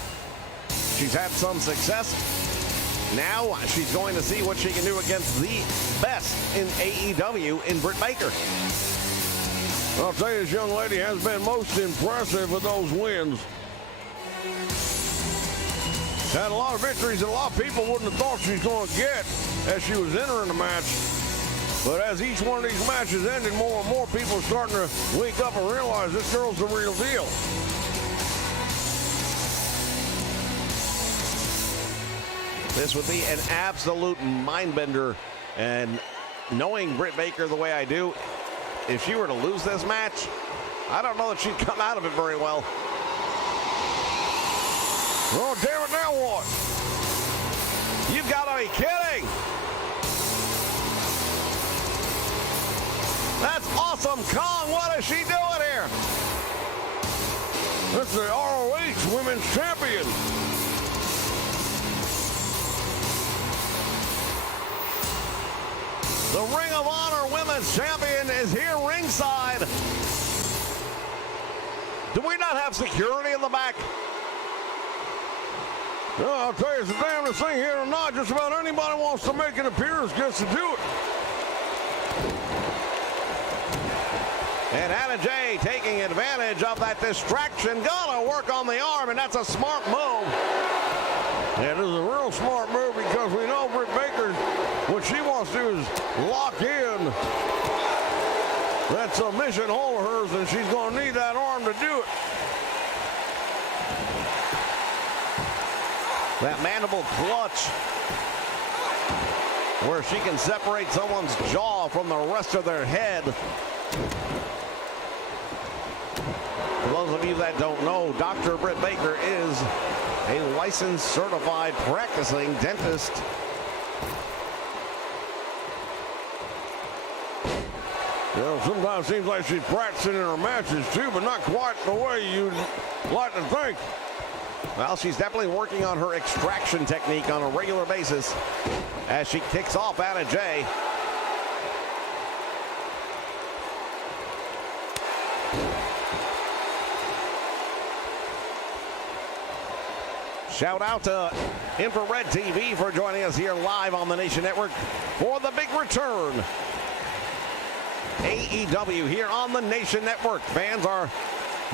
She's had some success. Now she's going to see what she can do against the best in AEW in Britt Baker. I'll tell you, this young lady has been most impressive with those wins. Had a lot of victories that a lot of people wouldn't have thought she was going to get as she was entering the match. But as each one of these matches ended, more and more people are starting to wake up and realize this girl's the real deal. This would be an absolute mind bender, and knowing Britt Baker the way I do, if she were to lose this match, I don't know that she'd come out of it very well. Oh, damn it, now what? You've got to be kidding! That's Awesome Kong. What is she doing here? That's the ROH Women's Champion. The Ring of Honor Women's Champion is here ringside. Do we not have security in the back? Well, I'll tell you, it's the damnedest thing here tonight. Just about anybody wants to make an appearance gets to do it. And Anna Jay taking advantage of that distraction. Gonna work on the arm, and that's a smart move. Yeah, this is a real smart move because we know Britt Baker, what she wants to do is lock in that submission hold of hers, and she's going to need that arm to do it. That mandible clutch where she can separate someone's jaw from the rest of their head. For those of you that don't know, Dr. Britt Baker is a licensed, certified, practicing dentist. You know, sometimes it seems like she's practicing in her matches too, but not quite the way you'd like to think. Well, she's definitely working on her extraction technique on a regular basis as she kicks off Anna Jay. Shout out to Infrared TV for joining us here live on the Nation Network for the big return. AEW here on the Nation Network. Fans, our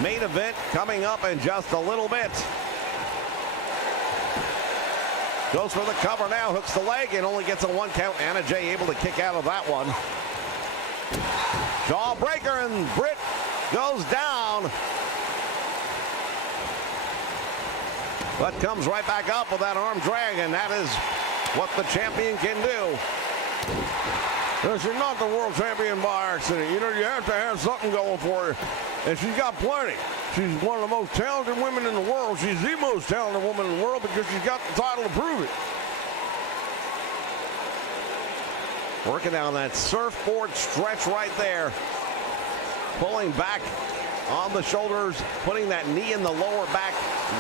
main event coming up in just a little bit. Goes for the cover now, hooks the leg and only gets a 1 count. Anna Jay able to kick out of that one. Jawbreaker, and Britt goes down. But comes right back up with that arm drag, and that is what the champion can do. Well, she's not the world champion by accident. You know, you have to have something going for you. And she's got plenty. She's one of the most talented women in the world. She's the most talented woman in the world because she's got the title to prove it. Working on that surfboard stretch right there. Pulling back on the shoulders, putting that knee in the lower back.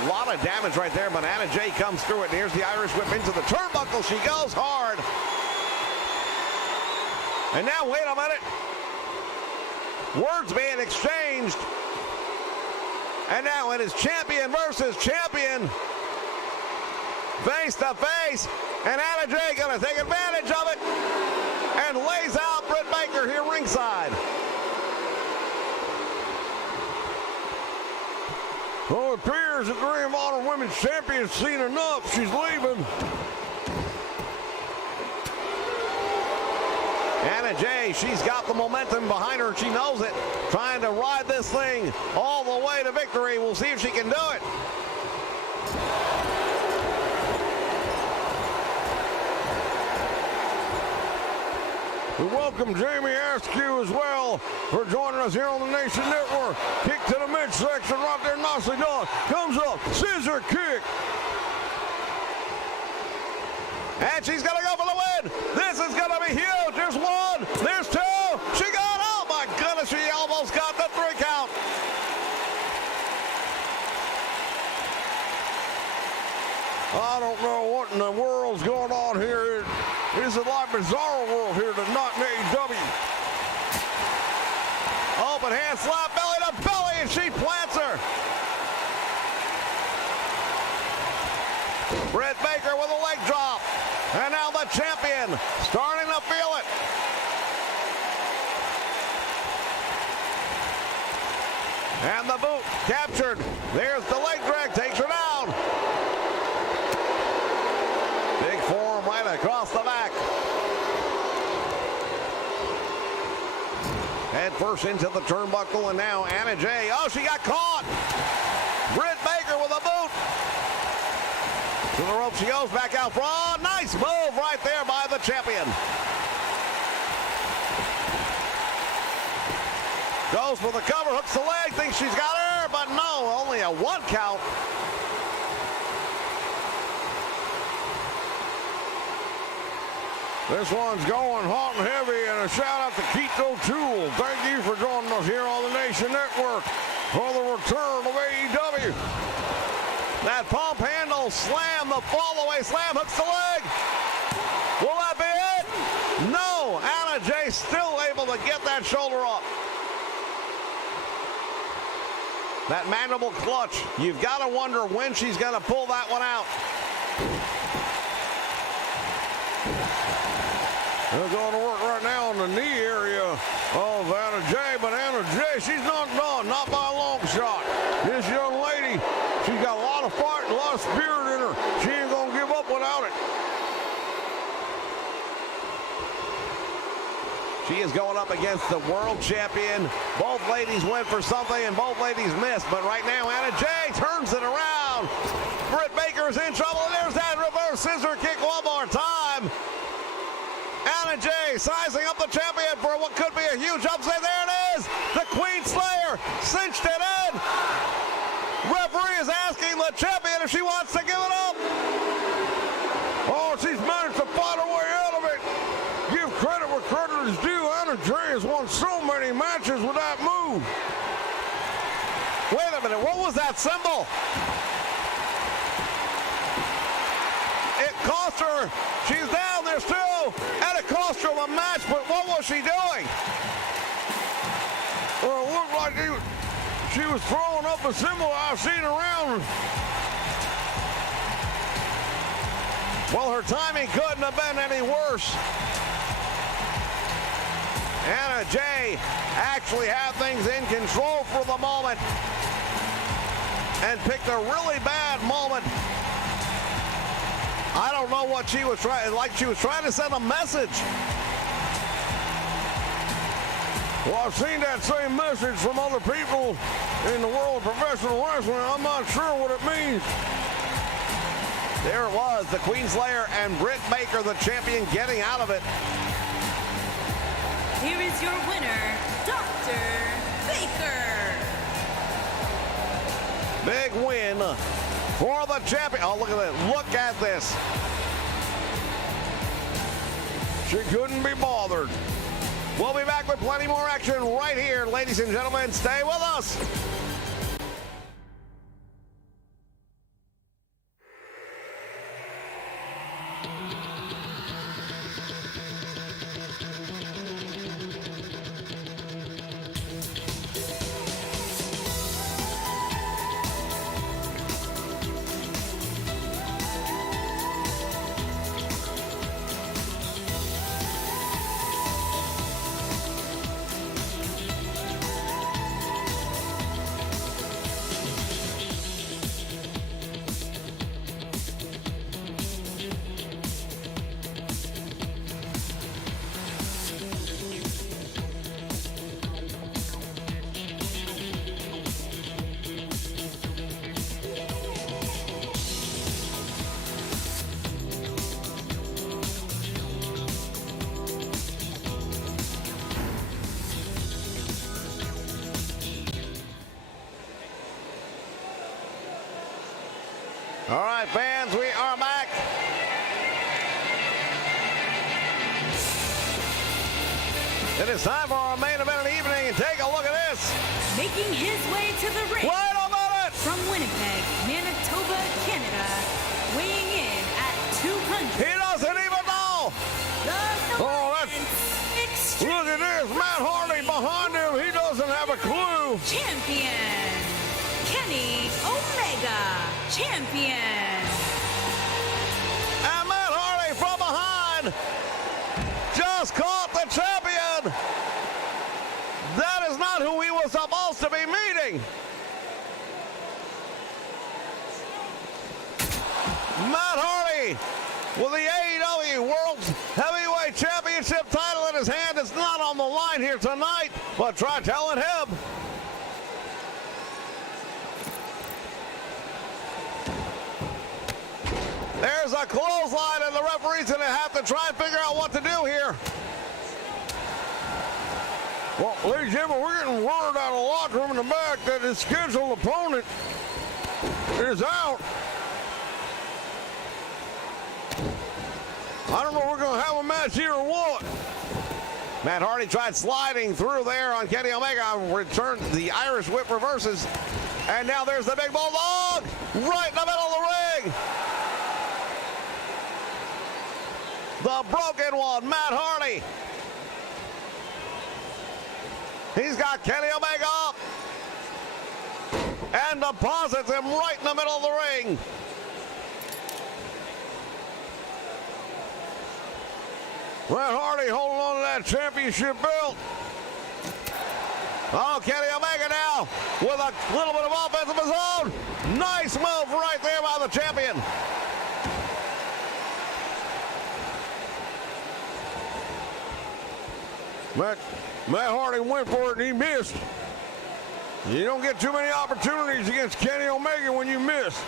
A lot of damage right there, but Anna Jay comes through it. And here's the Irish whip into the turnbuckle. She goes hard. And now, wait a minute. Words being exchanged. And now it is champion versus champion. Face to face. And Anna Jay going to take advantage of it. And lays out Britt Baker here ringside. Well, it appears that the Ring of Honor Women's Champion's seen enough. She's leaving. Anna Jay, she's got the momentum behind her. She knows it. Trying to ride this thing all the way to victory. We'll see if she can do it. We welcome Jamie Askew as well for joining us here on the Nation Network. Kick to the midsection right there, nicely done. Comes up, scissor kick. And she's going to go for the win. This is going to be huge. There's one. There's two. She got, oh my goodness, she almost got the 3 count. I don't know what in the world's going on here. It's a like bizarre world here tonight in AEW. Open hand slap, belly to belly, and she plants her. Britt Baker with a leg drop. And now the champion starting to feel it. And the boot captured. There's the leg drag, takes her down. Big forearm right across the back. Head first into the turnbuckle, and now Anna Jay. Oh, she got caught. Britt Baker with a boot. To the rope she goes, back out front. Nice move right there by the champion. Goes for the cover, hooks the leg, thinks she's got her, but no, only a 1 count. This one's going hot and heavy, and a shout out to Keto Tool. Thank you for joining us here on the Nation Network for the return of AEW. That pump handle slam, the fall away slam, hooks the leg. Will that be it? No, Anna Jay still able to get that shoulder up. That mandible clutch. You've got to wonder when she's going to pull that one out. They're going to work right now on the knee area of Anna Jay, but Anna Jay, she's not done, not by a long shot. This young lady, she's got a lot of fight, a lot of spirit in her. She ain't going to give up without it. She is going up against the world champion. Both ladies went for something and both ladies missed, but right now Anna Jay turns it around. Britt Baker's in trouble, and there's that reverse scissor kick one more time. Anna Jay sizing up the champion for what could be a huge upset. There it is! The Queen Slayer cinched it in! Referee is asking the champion if she wants to give it up. Oh, she's managed to fight her way out of it. Give credit where credit is due. Anna Jay has won so many matches with that move. Wait a minute, what was that symbol? It cost her. She's down there still, and it cost her the match, but what was she doing? Well, it looked like she was throwing up a symbol I've seen around. Well, her timing couldn't have been any worse. Anna Jay actually had things in control for the moment and picked a really bad moment. I don't know what she was trying, like she was trying to send a message. Well, I've seen that same message from other people in the world of professional wrestling. I'm not sure what it means. There it was, the Queen Slayer and Britt Baker, the champion, getting out of it. Here is your winner, Dr. Baker. Big win for the champion. Oh, look at that. Look at this. She couldn't be bothered. We'll be back with plenty more action right here, ladies and gentlemen. Stay with us. All right, fans, we are back. It is time for our main event of the evening, and take a look at this. Making his way to the ring. Wait a minute! From Winnipeg, Manitoba, Canada, weighing in at 200. He doesn't even know. Oh, that's... Look at this. Matt Hardy behind him. He doesn't have a clue. Champion, Kenny Omega. Champion. And Matt Hardy from behind just caught the champion. That is not who he was supposed to be meeting. Matt Hardy with the AEW World Heavyweight Championship title in his hand. It's not on the line here tonight, but try telling him. There's a clothesline, and the referee's going to have to try and figure out what to do here. Well, ladies and gentlemen, we're getting word out of the locker room in the back that his scheduled opponent is out. I don't know if we're going to have a match here or what. Matt Hardy tried sliding through there on Kenny Omega. Returned the Irish whip reverses. And now there's the big bulldog right in the middle of the ring. The broken one, Matt Hardy. He's got Kenny Omega up. and deposits him right in the middle of the ring. Matt Hardy holding on to that championship belt. Oh, Kenny Omega now with a little bit of offense of his own. Nice move right there by the champion. Matt Hardy went for it and he missed. You don't get too many opportunities against Kenny Omega when you miss.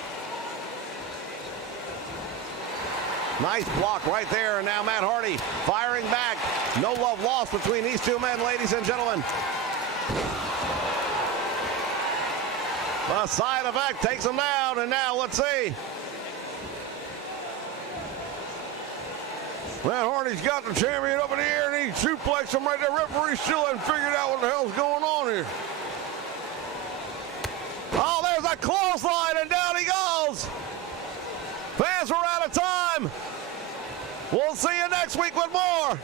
Nice block right there, and now Matt Hardy firing back. No love lost between these two men, ladies and gentlemen. A side effect takes him down, and now let's see. Matt Hardy's got the champion up in the air, and he suplexed him right there. Referee still hasn't figured out what the hell's going on here. Oh, there's a clothesline, and down he goes. Fans, we're out of time. We'll see you next week with more